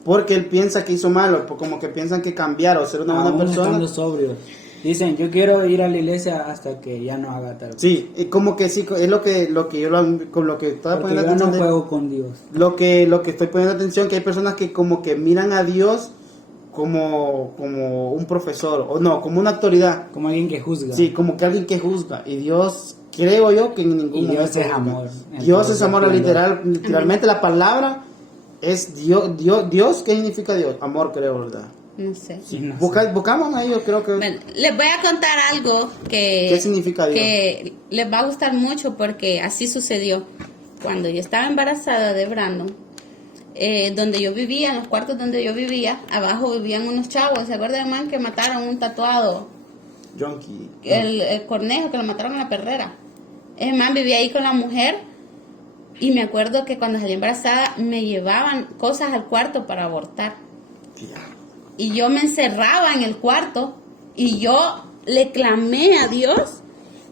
porque él piensa que hizo malo, como que piensan que cambiar o ser una buena persona. Estando sobrios. Dicen, yo quiero ir a la iglesia hasta que ya no haga tal cosa. Sí, como que sí, es lo que yo con lo que estaba poniendo atención. Yo no juego con Dios. Lo que estoy poniendo atención, que hay personas que como que miran a Dios como un profesor, o no, como una autoridad. Como alguien que juzga. Sí, como que alguien que juzga. Y Dios, creo yo que en ningún momento Dios es amor. Dios es amor, literalmente la palabra es Dios. ¿Qué significa Dios? Amor, creo, ¿verdad? No sé. Sí, no sé. Buscamos ahí, yo creo que... Bueno, les voy a contar algo ¿Qué significa Dios? que les va a gustar mucho, porque así sucedió. Cuando yo estaba embarazada de Brandon, donde yo vivía, en los cuartos donde yo vivía, abajo vivían unos chavos. ¿Se acuerdan, man, que mataron un tatuado? Junkie. El cornejo, que lo mataron en la perrera. Ese man vivía ahí con la mujer. Y me acuerdo que cuando salí embarazada me llevaban cosas al cuarto para abortar. Y yo me encerraba en el cuarto y yo le clamé a Dios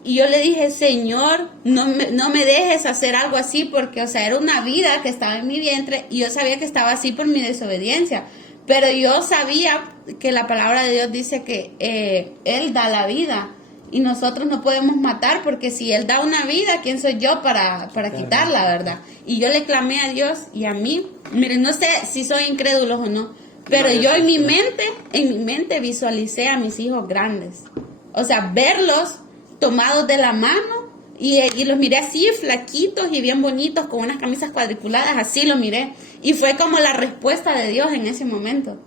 y yo le dije, Señor, no me dejes hacer algo así, porque, o sea, era una vida que estaba en mi vientre y yo sabía que estaba así por mi desobediencia. Pero yo sabía que la palabra de Dios dice que Él da la vida y nosotros no podemos matar, porque si Él da una vida, ¿quién soy yo para quitarla, verdad? Y yo le clamé a Dios y a mí, miren, no sé si soy incrédulo o no, pero yo en mi mente visualicé a mis hijos grandes. O sea, verlos tomados de la mano y los miré así, flaquitos y bien bonitos, con unas camisas cuadriculadas, así los miré. Y fue como la respuesta de Dios en ese momento.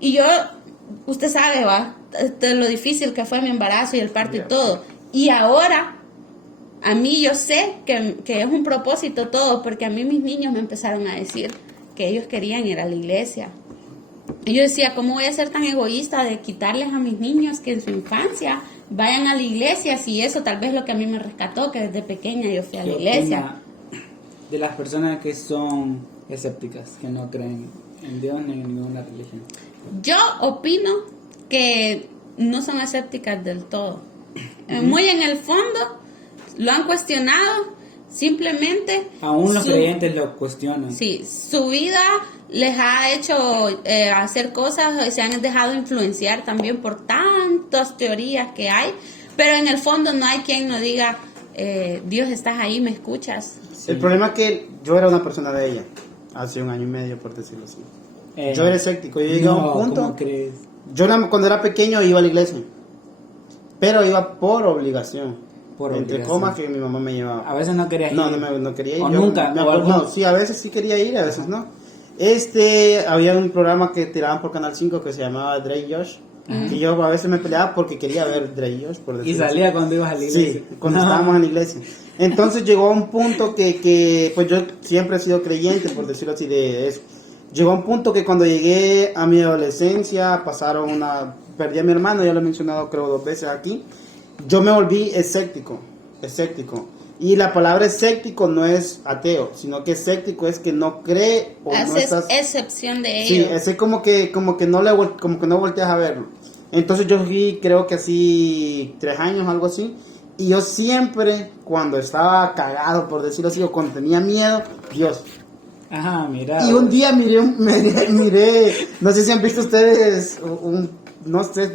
Y yo, usted sabe, va, de lo difícil que fue mi embarazo y el parto y todo. Y ahora, a mí yo sé que es un propósito todo, porque a mí mis niños me empezaron a decir que ellos querían ir a la iglesia. Y yo decía, ¿cómo voy a ser tan egoísta de quitarles a mis niños que en su infancia vayan a la iglesia? Si eso tal vez lo que a mí me rescató, que desde pequeña yo fui a la iglesia. De las personas que son escépticas, que no creen en Dios ni en ninguna religión. Yo opino que no son escépticas del todo. Muy en el fondo lo han cuestionado, simplemente... Aún los creyentes lo cuestionan. Sí, su vida les ha hecho hacer cosas, se han dejado influenciar también por tantas teorías que hay, pero en el fondo no hay quien no diga, Dios, estás ahí, me escuchas. Sí. El problema es que yo era una persona de ella, hace 1 año y medio, por decirlo así. Yo era escéptico, yo llegué a un punto... ¿Cómo crees? Yo cuando era pequeño iba a la iglesia, pero iba por obligación. Entre comas que mi mamá me llevaba. A veces no querías ir. No quería ir. ¿O nunca? No, sí, a veces sí quería ir, a veces no. Había un programa que tiraban por Canal 5 que se llamaba Drake Josh. Y yo a veces me peleaba porque quería ver Drake Josh. Y salía cuando ibas a la iglesia. Sí, cuando estábamos en la iglesia. Entonces llegó a un punto que pues yo siempre he sido creyente, por decirlo así, de eso. Llegó a un punto que cuando llegué a mi adolescencia, perdí a mi hermano, ya lo he mencionado creo 2 veces aquí. Yo me volví escéptico. Y la palabra escéptico no es ateo, sino que escéptico es que no cree o haces no estás... excepción de ello. Sí, es como que no volteas a verlo. Entonces yo fui, creo que así 3 años, algo así. Y yo siempre, cuando estaba cagado, por decirlo así, o cuando tenía miedo, Dios. Ajá, mira. Y un día miré, no sé si han visto ustedes, no sé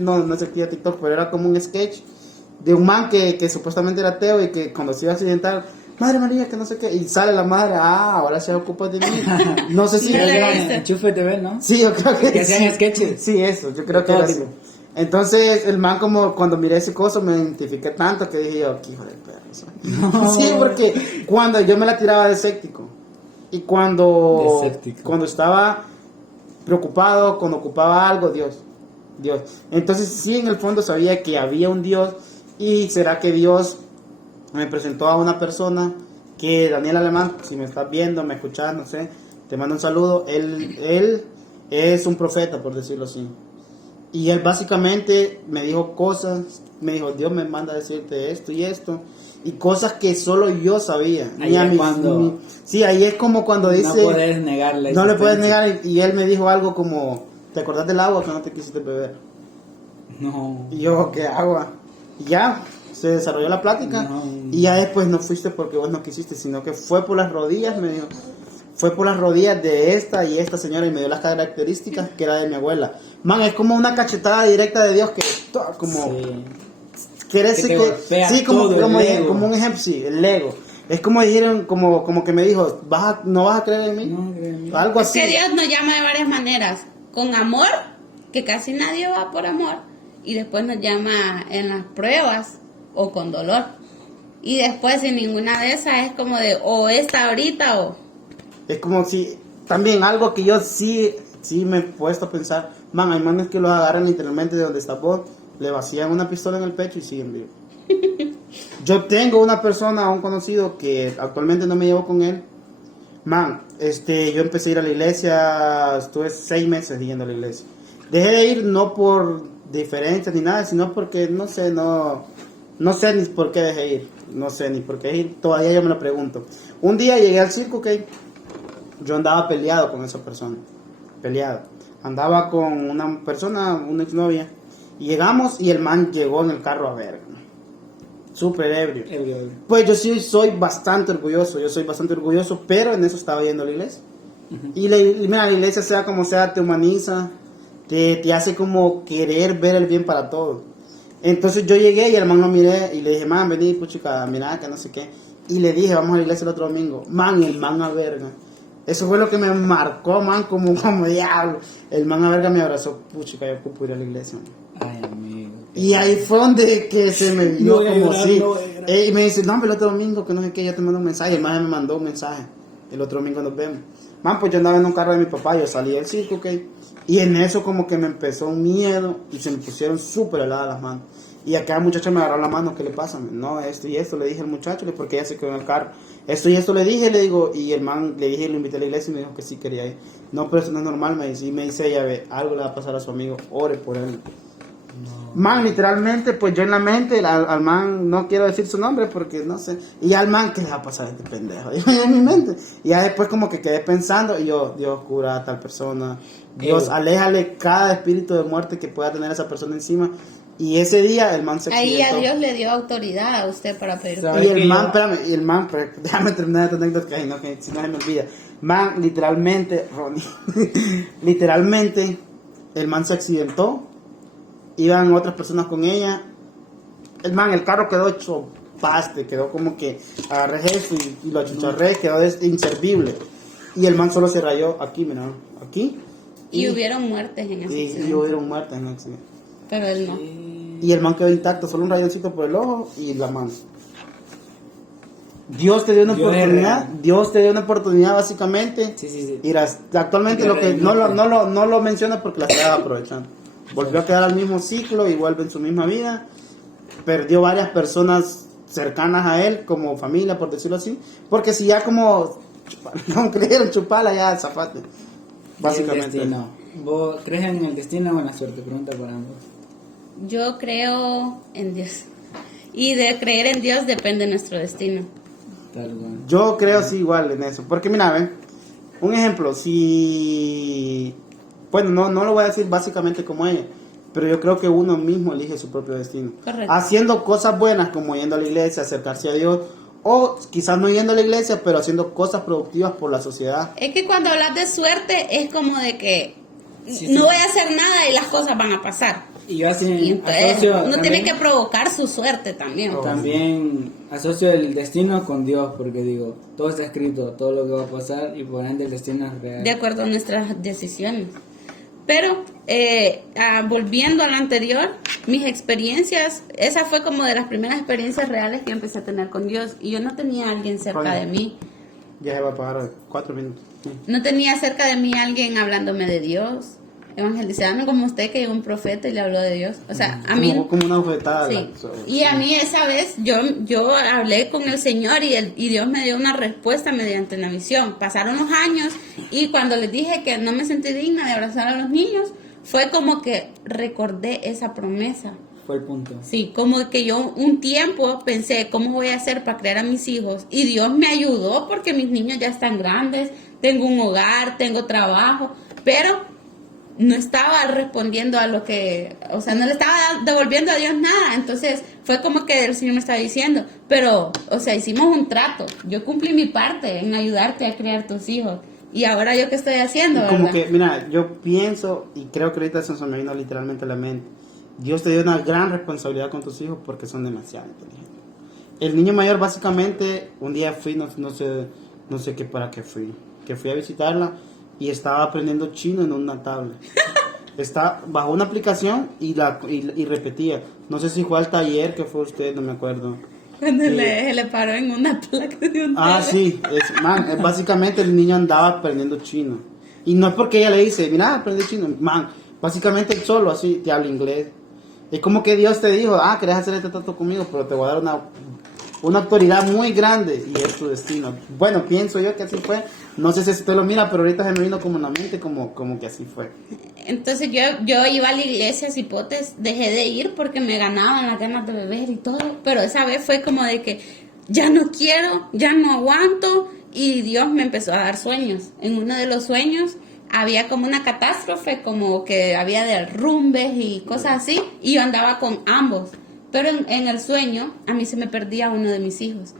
qué TikTok, pero era como un sketch de un man que supuestamente era ateo y que cuando se iba a accidentar, Madre María, que no sé qué, y sale la madre, ahora se ocupa de mí. No sé si... Enchufe TV, ¿no? Sí, yo creo que hacían sí. sketches. Sí, eso, yo creo que era así. Entonces, el man, como cuando miré ese coso, me identifiqué tanto que dije yo, qué hijo de perro. No. Sí, porque cuando yo me la tiraba de escéptico, y cuando estaba preocupado, cuando ocupaba algo, Dios. Entonces, sí, en el fondo sabía que había un Dios, y será que Dios me presentó a una persona que, Daniel Alemán, si me estás viendo, me escuchas, no sé, te mando un saludo. Él es un profeta, por decirlo así. Y él básicamente me dijo cosas, me dijo, Dios me manda a decirte esto y esto, y cosas que solo yo sabía. Ahí ahí es como cuando dice... No puedes negarle. No le puedes negar, y él me dijo algo como, ¿te acordás del agua que no te quisiste beber? No. Y yo, ¿qué agua? Y ya, se desarrolló la plática, y ya después no fuiste porque vos no quisiste, sino que fue por las rodillas, me dijo. Fue por las rodillas de esta y esta señora, y me dio las características que era de mi abuela. Man, es como una cachetada directa de Dios que como sí. Quiere decir que sí, como un ejemplo, sí, el Lego. Es como dijeron, como que me dijo, ¿no vas a creer en mí? No, creer en mí. Algo así. Es que Dios nos llama de varias maneras. Con amor, que casi nadie va por amor, y después nos llama en las pruebas o con dolor. Y después sin ninguna de esas es como de o esta ahorita o... Es como si, también algo que yo sí me he puesto a pensar, man, hay manes que los agarran literalmente de donde está vos, le vacían una pistola en el pecho y siguen vivos. Yo tengo una persona, un conocido, que actualmente no me llevo con él. Man, yo empecé a ir a la iglesia, estuve 6 meses yendo a la iglesia. Dejé de ir no por diferencias ni nada, sino porque no sé ni por qué dejé ir. No sé ni por qué ir, todavía yo me lo pregunto. Un día llegué al circo, yo andaba peleado con esa persona, andaba con una persona, una exnovia, y llegamos y el man llegó en el carro a ver, súper ebrio. Pues yo sí soy bastante orgulloso, pero en eso estaba yendo a la iglesia. Y mira, la iglesia, sea como sea, te humaniza, te hace como querer ver el bien para todos. Entonces yo llegué y al man lo miré y le dije, man, vení, puchica, mira, que no sé qué. Y le dije, vamos a la iglesia el otro domingo. Man, el man a verga. Eso fue lo que me marcó, man, como diablo. El man a verga me abrazó, puchica, yo ocupo ir a la iglesia. Ay, amigo. Y ahí fue donde que se me vio como así. Y me dice, no, pero el otro domingo, que no sé qué, ya te mando un mensaje. El man me mandó un mensaje. El otro domingo nos vemos. Man, pues yo andaba en un carro de mi papá, yo salí del circo, ¿ok? Y en eso como que me empezó un miedo y se me pusieron súper heladas las manos. Y acá el muchacho me agarró la mano, ¿qué le pasa? No, esto y esto, le dije al muchacho, porque ella se quedó en el carro. Esto y esto le dije, le digo, y el man, le dije, lo invité a la iglesia y me dijo que sí quería ir. No, pero eso no es normal, me dice. Y me dice ella, ve, algo le va a pasar a su amigo, ore por él. Man, literalmente, pues yo en la mente, al man, no quiero decir su nombre porque no sé. Y al man, ¿qué le va a pasar a este pendejo? Yo en mi mente. Y ya después como que quedé pensando, y yo, Dios, cura a tal persona. Dios, aléjale cada espíritu de muerte que pueda tener esa persona encima. Y ese día el man se Ahí accidentó. a Dios le dio autoridad a usted para pedir. ¿Sabes Y el que man, yo- espérame, y el man, pero déjame terminar esta anécdota que no, que si no se me olvida. Man, literalmente, Ronnie, literalmente, el man se accidentó, iban otras personas con ella, el man, el carro quedó hecho paste, quedó como que agarré eso y lo achicharré, quedó inservible. Y el man solo se rayó aquí, mira, aquí. Y hubieron muertes en ese y accidente. hubieron muertes en el accidente. Pero él no. Y el man quedó intacto, solo un rayoncito por el ojo y la mano. Dios te dio una Dios es oportunidad, real. Dios te dio una oportunidad básicamente. Sí, sí, sí. Y actualmente lo que no lo menciona porque la estaba aprovechando. Volvió a quedar al mismo ciclo y vuelve en su misma vida. Perdió varias personas cercanas a él, como familia, por decirlo así. Porque si ya como creyeron chuparla, ya zafate. Básicamente. El destino. ¿Vos crees en el destino o en la suerte? Pregunta para ambos. Yo creo en Dios. Y de creer en Dios depende nuestro destino. Tal cual. Yo creo sí igual en eso. Porque mira, ven, un ejemplo, si... Bueno, no lo voy a decir básicamente como ella, pero yo creo que uno mismo elige su propio destino. Correcto. Haciendo cosas buenas como yendo a la iglesia, acercarse a Dios, o quizás no yendo a la iglesia, pero haciendo cosas productivas por la sociedad. Es que cuando hablas de suerte es como de que Sí, no sí. voy a hacer nada y las cosas van a pasar. Y yo así Y entonces asocio uno tiene también, que provocar su suerte también. también asocio el destino con Dios, porque digo, todo está escrito, todo lo que va a pasar y por ende el destino es real. De acuerdo a nuestras decisiones. Pero volviendo a lo anterior, mis experiencias, esa fue como de las primeras experiencias reales que empecé a tener con Dios. Y yo no tenía a alguien cerca Oye. de mí. Ya se va a pagar 4 minutos. Sí. No tenía cerca de mí alguien hablándome de Dios, evangelizando como usted, que llegó un profeta y le habló de Dios. O sea, a mí... Como una bofetada. Sí. Y a mí esa vez yo hablé con el Señor y Dios me dio una respuesta mediante una visión. Pasaron los años y cuando les dije que no me sentí digna de abrazar a los niños, fue como que recordé esa promesa. Fue el punto. Sí, como que yo un tiempo pensé, ¿cómo voy a hacer para criar a mis hijos? Y Dios me ayudó porque mis niños ya están grandes, tengo un hogar, tengo trabajo, pero no estaba respondiendo a lo que, o sea, no le estaba devolviendo a Dios nada. Entonces fue como que el Señor me estaba diciendo, pero, o sea, hicimos un trato, yo cumplí mi parte en ayudarte a criar tus hijos. Y ahora yo qué estoy haciendo, Como ¿verdad? que, mira, yo pienso y creo que ahorita eso se me vino literalmente a la mente. Dios te dio una gran responsabilidad con tus hijos porque son demasiado inteligentes. El niño mayor básicamente, un día fui, no sé qué para qué fui, que fui a visitarla y estaba aprendiendo chino en una tablet. Está bajo una aplicación y repetía. No sé si fue al taller que fue usted, no me acuerdo. Cuando Sí. se le paró en una placa de un Ah, tele. sí, básicamente el niño andaba aprendiendo chino. Y no es porque ella le dice, mira, aprende chino. Man, básicamente él solo así te habla inglés. Es como que Dios te dijo, querés hacer este trato conmigo, pero te voy a dar una autoridad muy grande y es tu destino. Bueno, pienso yo que así fue. No sé si usted lo mira, pero ahorita se me vino como en la mente como que así fue. Entonces yo iba a la iglesia, cipotes, dejé de ir porque me ganaban las ganas de beber y todo, pero esa vez fue como de que ya no quiero, ya no aguanto, y Dios me empezó a dar sueños. En uno de los sueños había como una catástrofe, como que había derrumbes y cosas así, y yo andaba con ambos, pero en el sueño a mí se me perdía uno de mis hijos.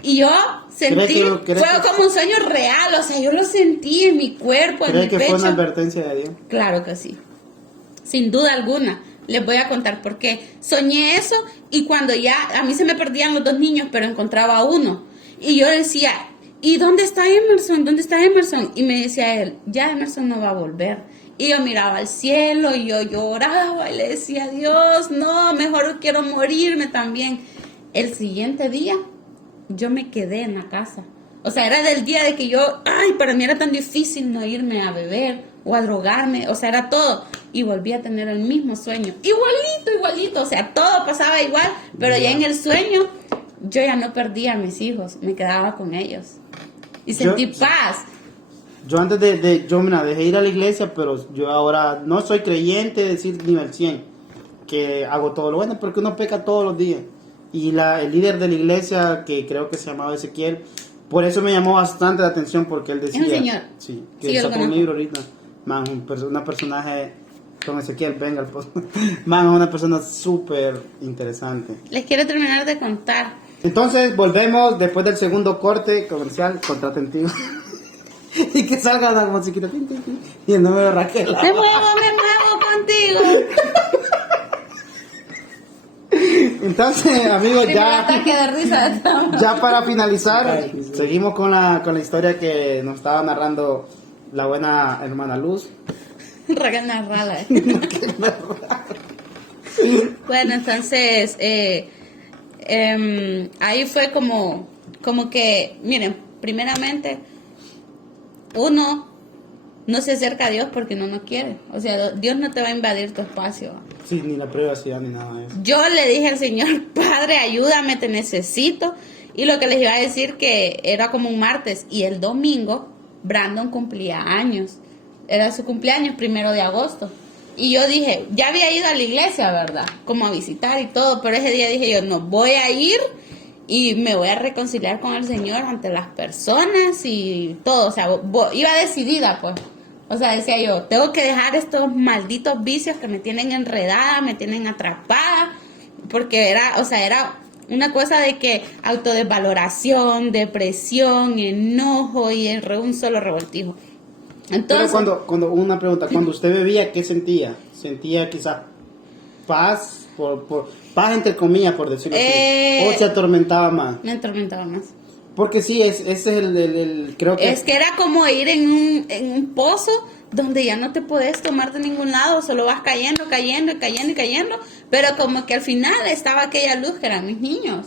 Y yo sentí, ¿Cree fue que- como un sueño real, o sea, yo lo sentí en mi cuerpo, en ¿Cree mi que pecho. fue una advertencia de Dios? Claro que sí, sin duda alguna. Les voy a contar por qué. Soñé eso y cuando ya a mí se me perdían los dos niños, pero encontraba a uno. Y yo decía, ¿y dónde está Emerson? ¿Dónde está Emerson? Y me decía él, ya Emerson no va a volver. Y yo miraba al cielo y yo lloraba y le decía, Dios, no, mejor quiero morirme también. El siguiente día yo me quedé en la casa O sea, era del día de que yo, ay, para mí era tan difícil no irme a beber o a drogarme, o sea, era todo. Y volví a tener el mismo sueño, igualito, o sea, todo pasaba igual, pero ya en el sueño yo ya no perdía a mis hijos, me quedaba con ellos. Y sentí paz. Yo antes yo mira, dejé ir a la iglesia, pero yo ahora no soy creyente, decir nivel 100, que hago todo lo bueno, porque uno peca todos los días. Y el líder de la iglesia, que creo que se llamaba Ezequiel, por eso me llamó bastante la atención, porque él decía... ¿Es un señor? Sí, Sí, que yo lo sacó un conozco. libro ahorita. Man, una personaje con Ezequiel, venga, man, una persona súper interesante. Les quiero terminar de contar. Entonces, volvemos después del segundo corte comercial, contraten tío. Y que salga la musiquita, tin, tin, tin, y el número de Raquel. Me muevo contigo. Entonces, amigos, Primer ataque de risa. ya para finalizar, seguimos con la historia que nos estaba narrando la buena hermana Luz. Raquel Narrala. Bueno, entonces, ahí fue como que, miren, primeramente, uno no se acerca a Dios porque no quiere. O sea, Dios no te va a invadir tu espacio. Sí, ni la privacidad ni nada de eso. Yo le dije al Señor, Padre, ayúdame, te necesito. Y lo que les iba a decir que era como un martes. Y el domingo, Brandon cumplía años. Era su cumpleaños, 1 de agosto. Y yo dije, ya había ido a la iglesia, ¿verdad? Como a visitar y todo. Pero ese día dije yo, no, voy a ir y me voy a reconciliar con el Señor ante las personas y todo. O sea, iba decidida, pues. O sea, decía yo, tengo que dejar estos malditos vicios que me tienen enredada, me tienen atrapada, porque era una cosa de que autodesvaloración, depresión, enojo y un solo revoltijo. Entonces, pero cuando una pregunta, cuando usted bebía, ¿qué sentía? ¿Sentía quizás paz, paz entre comillas, por decirlo así? ¿O se atormentaba más? Me atormentaba más. Porque sí, ese es el creo que... Es que era como ir en un pozo donde ya no te puedes tomar de ningún lado, solo vas cayendo, pero como que al final estaba aquella luz que eran mis niños,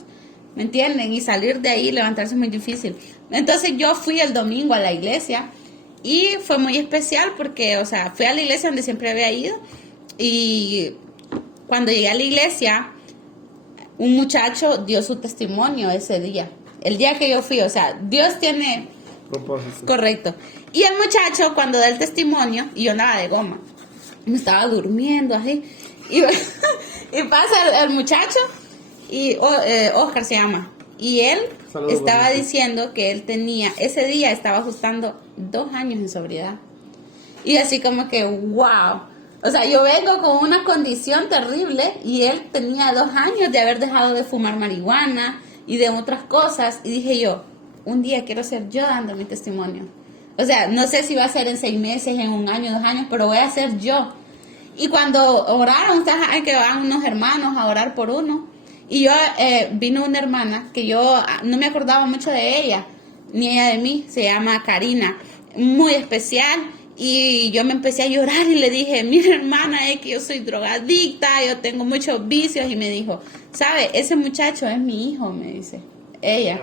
¿me entienden? Y salir de ahí, levantarse es muy difícil. Entonces yo fui el domingo a la iglesia y fue muy especial porque, o sea, fui a la iglesia donde siempre había ido y cuando llegué a la iglesia, un muchacho dio su testimonio ese día. El día que yo fui, o sea, Dios tiene... propósito. Correcto. Y el muchacho, cuando da el testimonio, y yo andaba de goma, me estaba durmiendo así, y pasa el muchacho, y Oscar se llama, y él Saludos, estaba bonito. diciendo que él tenía, ese día estaba ajustando 2 años en sobriedad. Y así como que, wow. O sea, yo vengo con una condición terrible, y él tenía 2 años de haber dejado de fumar marihuana, y de otras cosas, y dije yo, un día quiero ser yo dando mi testimonio. O sea, no sé si va a ser en 6 meses, en 1 año, 2 años, pero voy a ser yo. Y cuando oraron, ustedes saben que van unos hermanos a orar por uno, y yo, vino una hermana, que yo no me acordaba mucho de ella, ni ella de mí, se llama Karina, muy especial, y yo me empecé a llorar y le dije, mira hermana, es que yo soy drogadicta, yo tengo muchos vicios, y me dijo, ¿sabe? Ese muchacho es mi hijo, me dice, ella.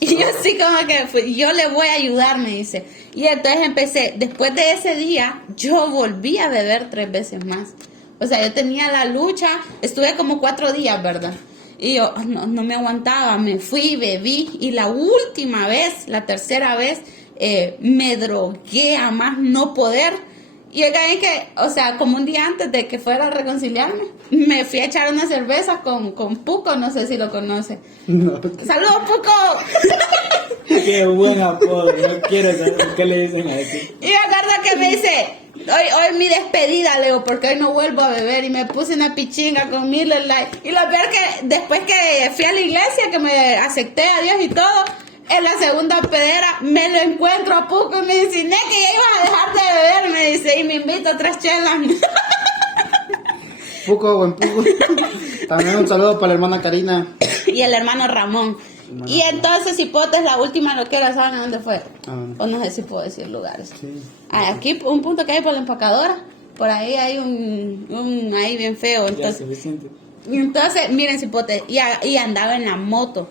Y yo así como que, yo le voy a ayudar, me dice. Y entonces empecé, después de ese día, yo volví a beber 3 veces más. O sea, yo tenía la lucha, estuve como 4 días, ¿verdad? Y yo no me aguantaba, me fui, bebí, y la última vez, la tercera vez, me drogué a más no poder. Y oigan que, o sea, como un día antes de que fuera a reconciliarme, me fui a echar unas cervezas con Puco, no sé si lo conoce. No. ¡Saludos, Puco! Qué buen apodo, no quiero saber por qué le dicen así. Y me acuerdo que me dice, hoy es mi despedida, Leo, porque hoy no vuelvo a beber. Y me puse una pichinga con Miller Lite. Y lo peor que después que fui a la iglesia, que me acepté a Dios y todo, en la segunda pedera me lo encuentro a Puco y me dice, que ya ibas a dejar de beber, me dice, y me invita a 3 chelas. Puco, buen Puco. También un saludo para la hermana Karina. Y el hermano Ramón. Y entonces, Hipotes, la última loquera, ¿saben a dónde fue? O no sé si puedo decir lugares. Sí. Aquí, un punto que hay por la empacadora, por ahí hay un ahí bien feo. Ya es Entonces, suficiente. miren, Hipotes, y andaba en la moto.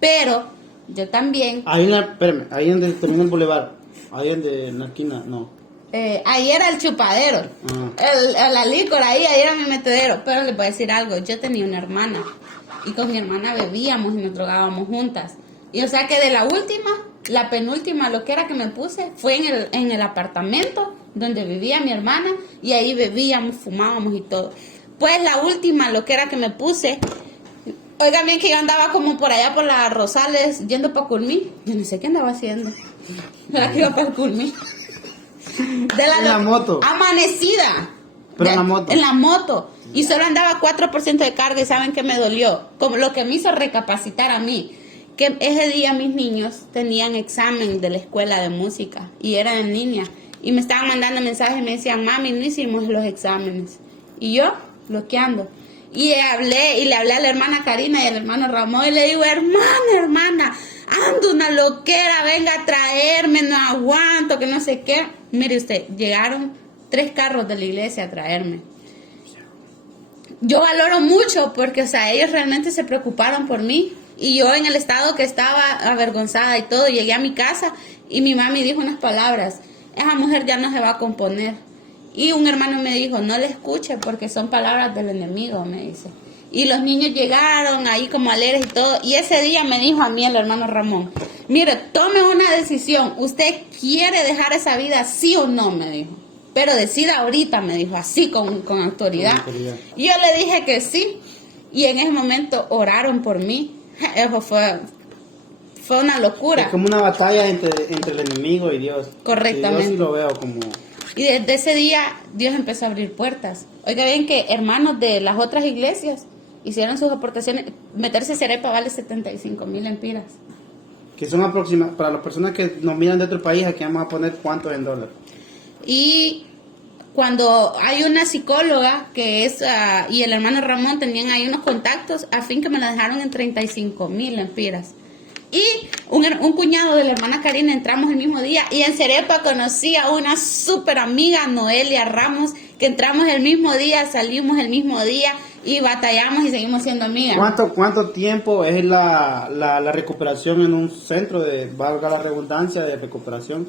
Pero Yo también. Ahí espérame, ahí donde termina el bulevar, ahí donde en la esquina, no. Ahí era el chupadero, la licor, ahí era mi metedero. Pero les voy a decir algo, yo tenía una hermana y con mi hermana bebíamos y nos drogábamos juntas. Y o sea que de la penúltima lo que era que me puse fue en el apartamento donde vivía mi hermana y ahí bebíamos, fumábamos y todo. Pues la última lo que era que me puse, oigan bien que yo andaba como por allá por las Rosales yendo para Culmí. Yo no sé qué andaba haciendo. La que iba para Culmí. En la moto. Amanecida. Pero en la moto. En la moto. Y solo andaba 4% de carga y ¿saben qué me dolió? Como lo que me hizo recapacitar a mí. Que ese día mis niños tenían examen de la escuela de música y era en línea. Y me estaban mandando mensajes y me decían, mami, no hicimos los exámenes. Y yo, bloqueando. Y le hablé a la hermana Karina y al hermano Ramón y le digo, hermana, ando una loquera, venga a traerme, no aguanto, que no sé qué. Mire usted, llegaron 3 carros de la iglesia a traerme. Yo valoro mucho porque, o sea, ellos realmente se preocuparon por mí. Y yo en el estado que estaba avergonzada y todo, llegué a mi casa y mi mami dijo unas palabras, esa mujer ya no se va a componer. Y un hermano me dijo, no le escuche porque son palabras del enemigo, me dice. Y los niños llegaron ahí como alegres y todo. Y ese día me dijo a mí el hermano Ramón, mire, tome una decisión, ¿usted quiere dejar esa vida sí o no? Me dijo. Pero decida ahorita, me dijo, así con autoridad. Y yo le dije que sí. Y en ese momento oraron por mí. Eso fue una locura. Es como una batalla entre el enemigo y Dios. Correctamente. Yo sí lo veo como... Y desde ese día Dios empezó a abrir puertas. Oiga bien que hermanos de las otras iglesias hicieron sus aportaciones. Meterse Cerepa vale 75,000 lempiras. Que son aproximadamente, para las personas que nos miran de otro país, aquí vamos a poner cuántos en dólares. Y cuando hay una psicóloga que es, y el hermano Ramón tenían ahí unos contactos, a fin que me la dejaron en 35,000 lempiras. Y un cuñado de la hermana Karina entramos el mismo día. Y en Cerepa conocí a una súper amiga, Noelia Ramos, que entramos el mismo día, salimos el mismo día y batallamos y seguimos siendo amigas. ¿Cuánto tiempo es la recuperación en un centro de, valga la redundancia, de recuperación?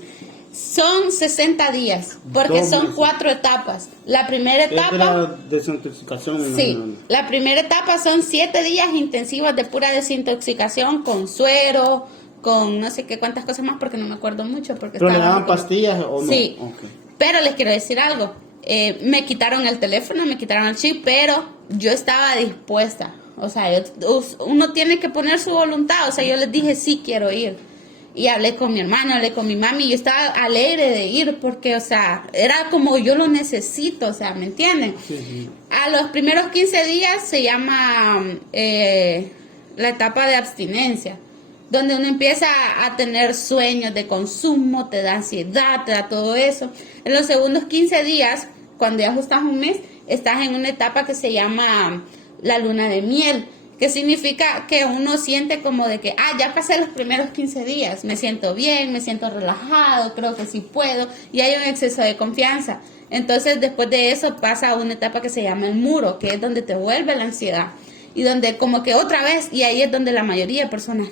Son 60 días, porque son 4 etapas. La primera etapa... Es la desintoxicación. Sí, la primera etapa son 7 días intensivos de pura desintoxicación con suero, con no sé qué cuántas cosas más, porque no me acuerdo mucho. ¿Pero le daban pastillas o no? Sí, okay. Pero les quiero decir algo. Me quitaron el teléfono, me quitaron el chip, pero yo estaba dispuesta. O sea, uno tiene que poner su voluntad. O sea, yo les dije, sí, quiero ir. Y hablé con mi hermano, hablé con mi mami, y yo estaba alegre de ir porque, o sea, era como yo lo necesito, o sea, ¿me entienden? Sí. A los primeros 15 días se llama la etapa de abstinencia, donde uno empieza a tener sueños de consumo, te da ansiedad, te da todo eso. En los segundos 15 días, cuando ya ajustas un mes, estás en una etapa que se llama la luna de miel, que significa que uno siente como de que, ya pasé los primeros 15 días, me siento bien, me siento relajado, creo que sí puedo, y hay un exceso de confianza. Entonces, después de eso pasa a una etapa que se llama el muro, que es donde te vuelve la ansiedad, y donde como que otra vez, y ahí es donde la mayoría de personas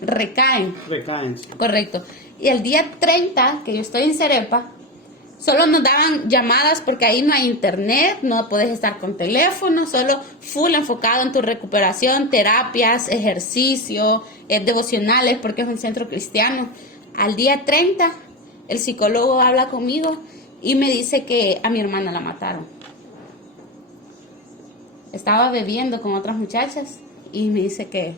recaen. Sí. Correcto. Y el día 30, que yo estoy en Cerepa, solo nos daban llamadas porque ahí no hay internet, no puedes estar con teléfono, solo full enfocado en tu recuperación, terapias, ejercicio, devocionales, porque es un centro cristiano. Al día 30, el psicólogo habla conmigo y me dice que a mi hermana la mataron. Estaba bebiendo con otras muchachas y me dice que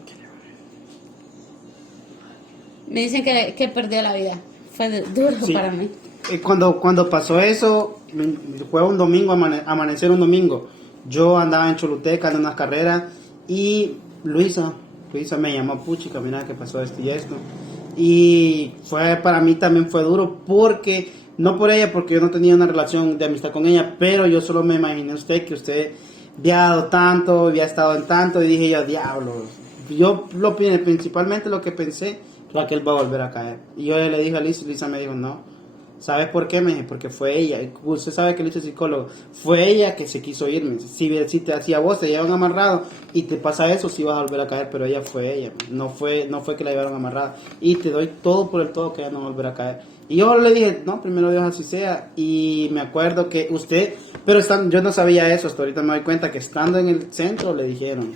perdió la vida. Fue duro para mí. Cuando pasó eso, fue un domingo, amanecer un domingo. Yo andaba en Choluteca en unas carreras y Luisa me llamó, puchica, mira que pasó esto y esto. Y para mí también fue duro porque, no por ella, porque yo no tenía una relación de amistad con ella, pero yo solo me imaginé que usted había dado tanto, había estado en tanto, y dije yo, diablo. Yo principalmente lo que pensé, Raquel va a volver a caer. Y yo le dije a Lisa me dijo, no. ¿Sabes por qué? Me dije, porque fue ella. Usted sabe que lo hizo psicólogo. Fue ella que se quiso irme. Si te hacía vos, te llevan amarrado y te pasa eso, sí vas a volver a caer, pero ella fue ella. No fue que la llevaron amarrada. Y te doy todo por el todo que ella no va a volver a caer. Y yo le dije, no, primero Dios así sea. Y me acuerdo que usted, pero yo no sabía eso, hasta ahorita me doy cuenta que estando en el centro le dijeron.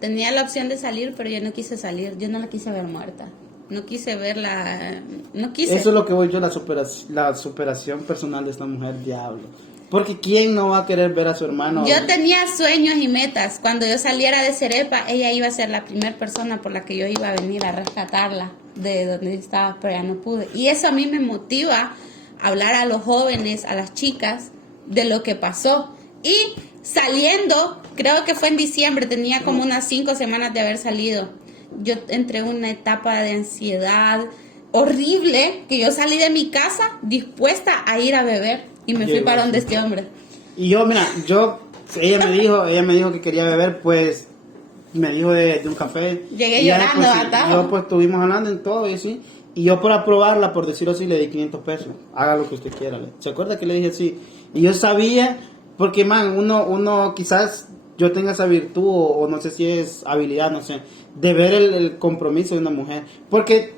Tenía la opción de salir, pero yo no quise salir. Yo no la quise ver muerta. No quise verla, no quise. Eso es lo que voy yo, la superación personal de esta mujer, diablo. Porque ¿quién no va a querer ver a su hermano? Yo tenía sueños y metas. Cuando yo saliera de Cerepa, ella iba a ser la primera persona por la que yo iba a venir a rescatarla de donde estaba, pero ya no pude. Y eso a mí me motiva a hablar a los jóvenes, a las chicas, de lo que pasó. Y saliendo, creo que fue en diciembre, tenía como unas 5 semanas de haber salido. Yo entré en una etapa de ansiedad horrible, que yo salí de mi casa dispuesta a ir a beber y me fui para donde este hombre. Y yo, mira, ella me dijo que quería beber, pues me dijo de un café. Llegué y llorando, pues, atado. yo pues estuvimos hablando en todo y así. Y yo por aprobarla, por decirlo así, le di 500 pesos. Haga lo que usted quiera. ¿Se acuerda que le dije así? Y yo sabía, porque man, uno quizás yo tenga esa virtud o no sé si es habilidad, no sé, de ver el compromiso de una mujer. Porque,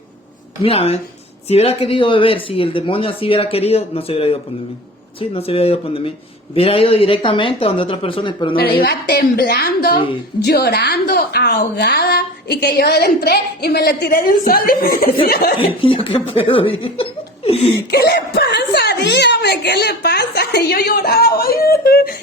mira, si hubiera querido beber, si el demonio así hubiera querido, no se hubiera ido a poner mí. Sí, no se hubiera ido a poner mí. Hubiera ido directamente a donde otras personas, pero no. Pero iba temblando, sí, llorando, ahogada, y que yo entré y me le tiré de un solo y me decía, ¿Y yo qué pedo? ¿qué le pasa? Dígame, ¿qué le pasa? Y yo lloraba.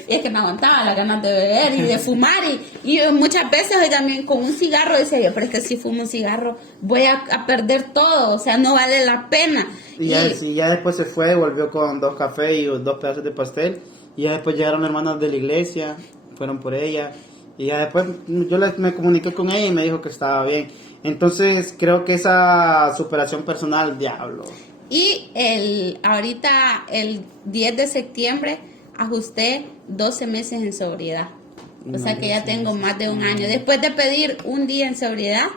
Y es que me aguantaba las ganas de beber y de fumar. Y muchas veces yo también con un cigarro decía yo, pero es que si fumo un cigarro voy a perder todo. O sea, no vale la pena. Y ya después se fue, volvió con 2 cafés y 2 pedazos de pastel. Y ya después llegaron hermanos de la iglesia, fueron por ella. Y ya después me comuniqué con ella y me dijo que estaba bien. Entonces creo que esa superación personal, diablo. Y ahorita el 10 de septiembre ajusté 12 meses en sobriedad. O sea que ya tengo más de un año. Después de pedir un día en sobriedad,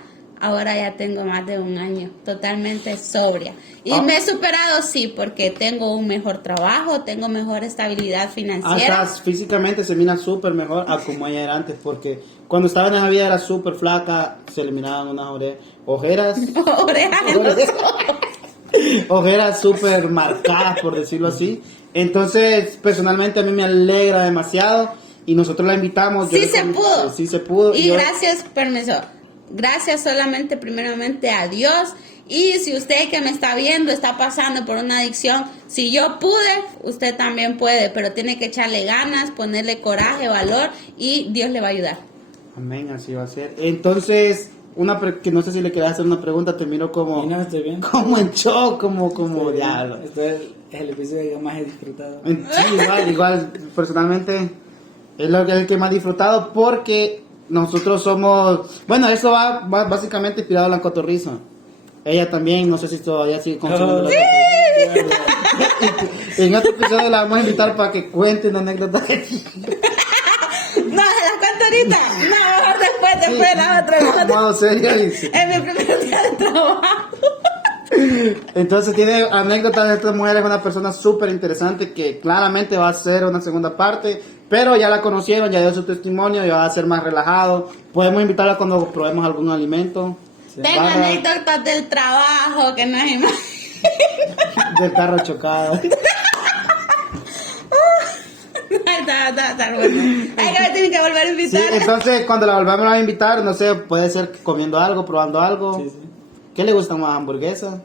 ahora ya tengo más de un año totalmente sobria. Y me he superado, sí, porque tengo un mejor trabajo, tengo mejor estabilidad financiera. Hasta físicamente se mira súper mejor a como ella era antes, porque cuando estaba en esa vida era súper flaca, se le miraban unas ojeras. Orejas en los ojos. Ojeras súper marcadas, por decirlo así. Entonces, personalmente a mí me alegra demasiado y nosotros la invitamos. Sí se pudo. Sí se pudo. Y gracias solamente primeramente a Dios. Y si usted que me está viendo está pasando por una adicción, si yo pude, usted también puede, pero tiene que echarle ganas, ponerle coraje, valor y Dios le va a ayudar. Amén, así va a ser. Entonces, que no sé si le quería hacer una pregunta, te miro como... Y no, estoy bien. Como en shock, como diablo. Este es el episodio que más he disfrutado. Sí, igual, personalmente es el que más he disfrutado porque nosotros somos... Bueno, eso va básicamente inspirado en la cotorriza. Ella también, no sé si todavía sigue consumiendo la cotorriza. En otro episodio la vamos a invitar para que cuente una anécdota. No, se las cuento ahorita. No, mejor después de la otra. Modo serio, dice. Es mi primer día de trabajo. Entonces tiene anécdotas de estas mujeres, una persona súper interesante que claramente va a hacer una segunda parte, pero ya la conocieron, ya dio su testimonio, ya va a ser más relajado. Podemos invitarla cuando probemos algún alimento. Sí. Tengo anécdotas del trabajo que no es imagen. Del carro chocado. Está bueno. Hay que me tienen que volver a Sí, invitar. entonces cuando la volvamos a invitar, no sé, puede ser comiendo algo, probando algo. Sí, sí. ¿Qué le gusta más? ¿Hamburguesa?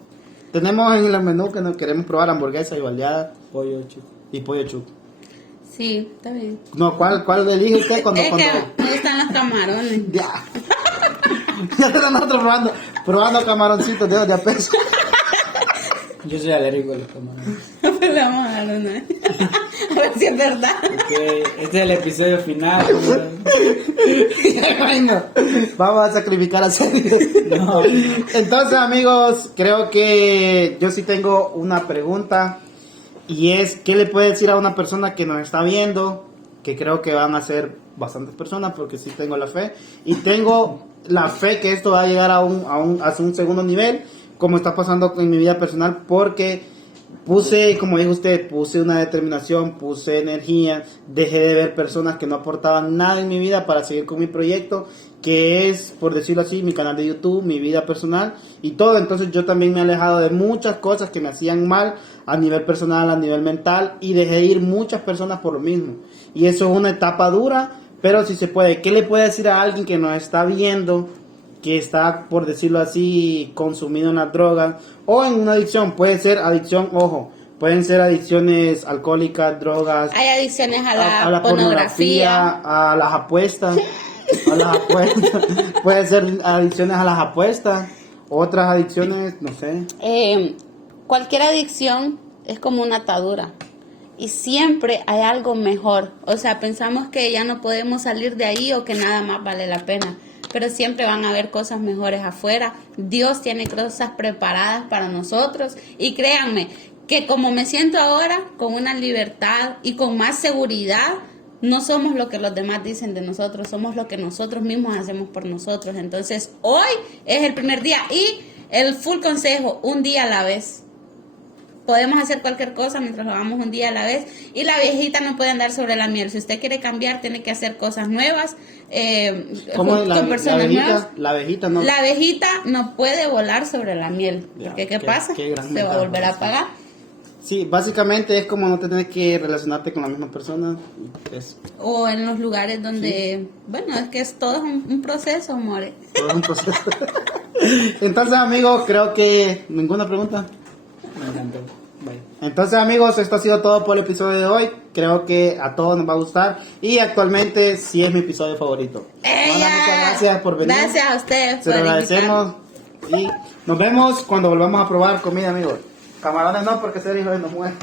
Tenemos en el menú que nos queremos probar hamburguesa y baleada Pollo chico. y pollo chuco. Sí, está bien. No, ¿cuál elige usted cuando... Es que me gustan los camarones. Ya. Ya están nosotros probando camaroncitos de a peso. Yo soy alérgico a los camarones. Pues le vamos a dar una. A ver si es verdad. Porque este es el episodio final. Bueno, vamos a sacrificar a Sergio. No. Entonces, amigos, creo que yo sí tengo una pregunta. Y es, ¿qué le puede decir a una persona que nos está viendo? Que creo que van a ser bastantes personas, porque sí tengo la fe. Y tengo la fe que esto va a llegar a un segundo nivel, como está pasando en mi vida personal, porque Puse, como dijo usted, puse una determinación, puse energía, dejé de ver personas que no aportaban nada en mi vida para seguir con mi proyecto, que es, por decirlo así, mi canal de YouTube, mi vida personal y todo. Entonces yo también me he alejado de muchas cosas que me hacían mal a nivel personal, a nivel mental, y dejé ir muchas personas por lo mismo. Y eso es una etapa dura, pero si se puede. ¿Qué le puede decir a alguien que nos está viendo, que está, por decirlo así, consumido en las drogas o en una adicción? Puede ser adicción, ojo, pueden ser adicciones alcohólicas, drogas. Hay adicciones a la pornografía, a las apuestas. A las apuestas. Puede ser adicciones a las apuestas, otras adicciones, no sé. Cualquier adicción es como una atadura. Y siempre hay algo mejor. O sea, pensamos que ya no podemos salir de ahí o que nada más vale la pena. Pero siempre van a haber cosas mejores afuera. Dios tiene cosas preparadas para nosotros. Y créanme, que como me siento ahora, con una libertad y con más seguridad, no somos lo que los demás dicen de nosotros, somos lo que nosotros mismos hacemos por nosotros. Entonces, hoy es el primer día y el full consejo, un día a la vez. Podemos hacer cualquier cosa mientras lo hagamos un día a la vez. Y la viejita no puede andar sobre la miel. Si usted quiere cambiar, tiene que hacer cosas nuevas. Con personas nuevas. La abejita no. La abejita no puede volar sobre la miel. Ya, Porque ¿qué pasa? qué gran Se va a volver a apagar. Sí, básicamente es como no te tienes que relacionarte con la misma persona. Eso. O en los lugares donde, bueno, es que es todo un proceso, amores. Todo es un proceso. Entonces, amigos, creo que ninguna pregunta. Me encantó. Bye. Entonces, amigos, esto ha sido todo por el episodio de hoy. Creo que a todos nos va a gustar. Y actualmente sí es mi episodio favorito. Hola, muchas gracias por venir. Gracias a ustedes Se lo agradecemos. Y nos vemos cuando volvamos a probar comida, amigos. Camarones no, porque ese hijo de nos muere.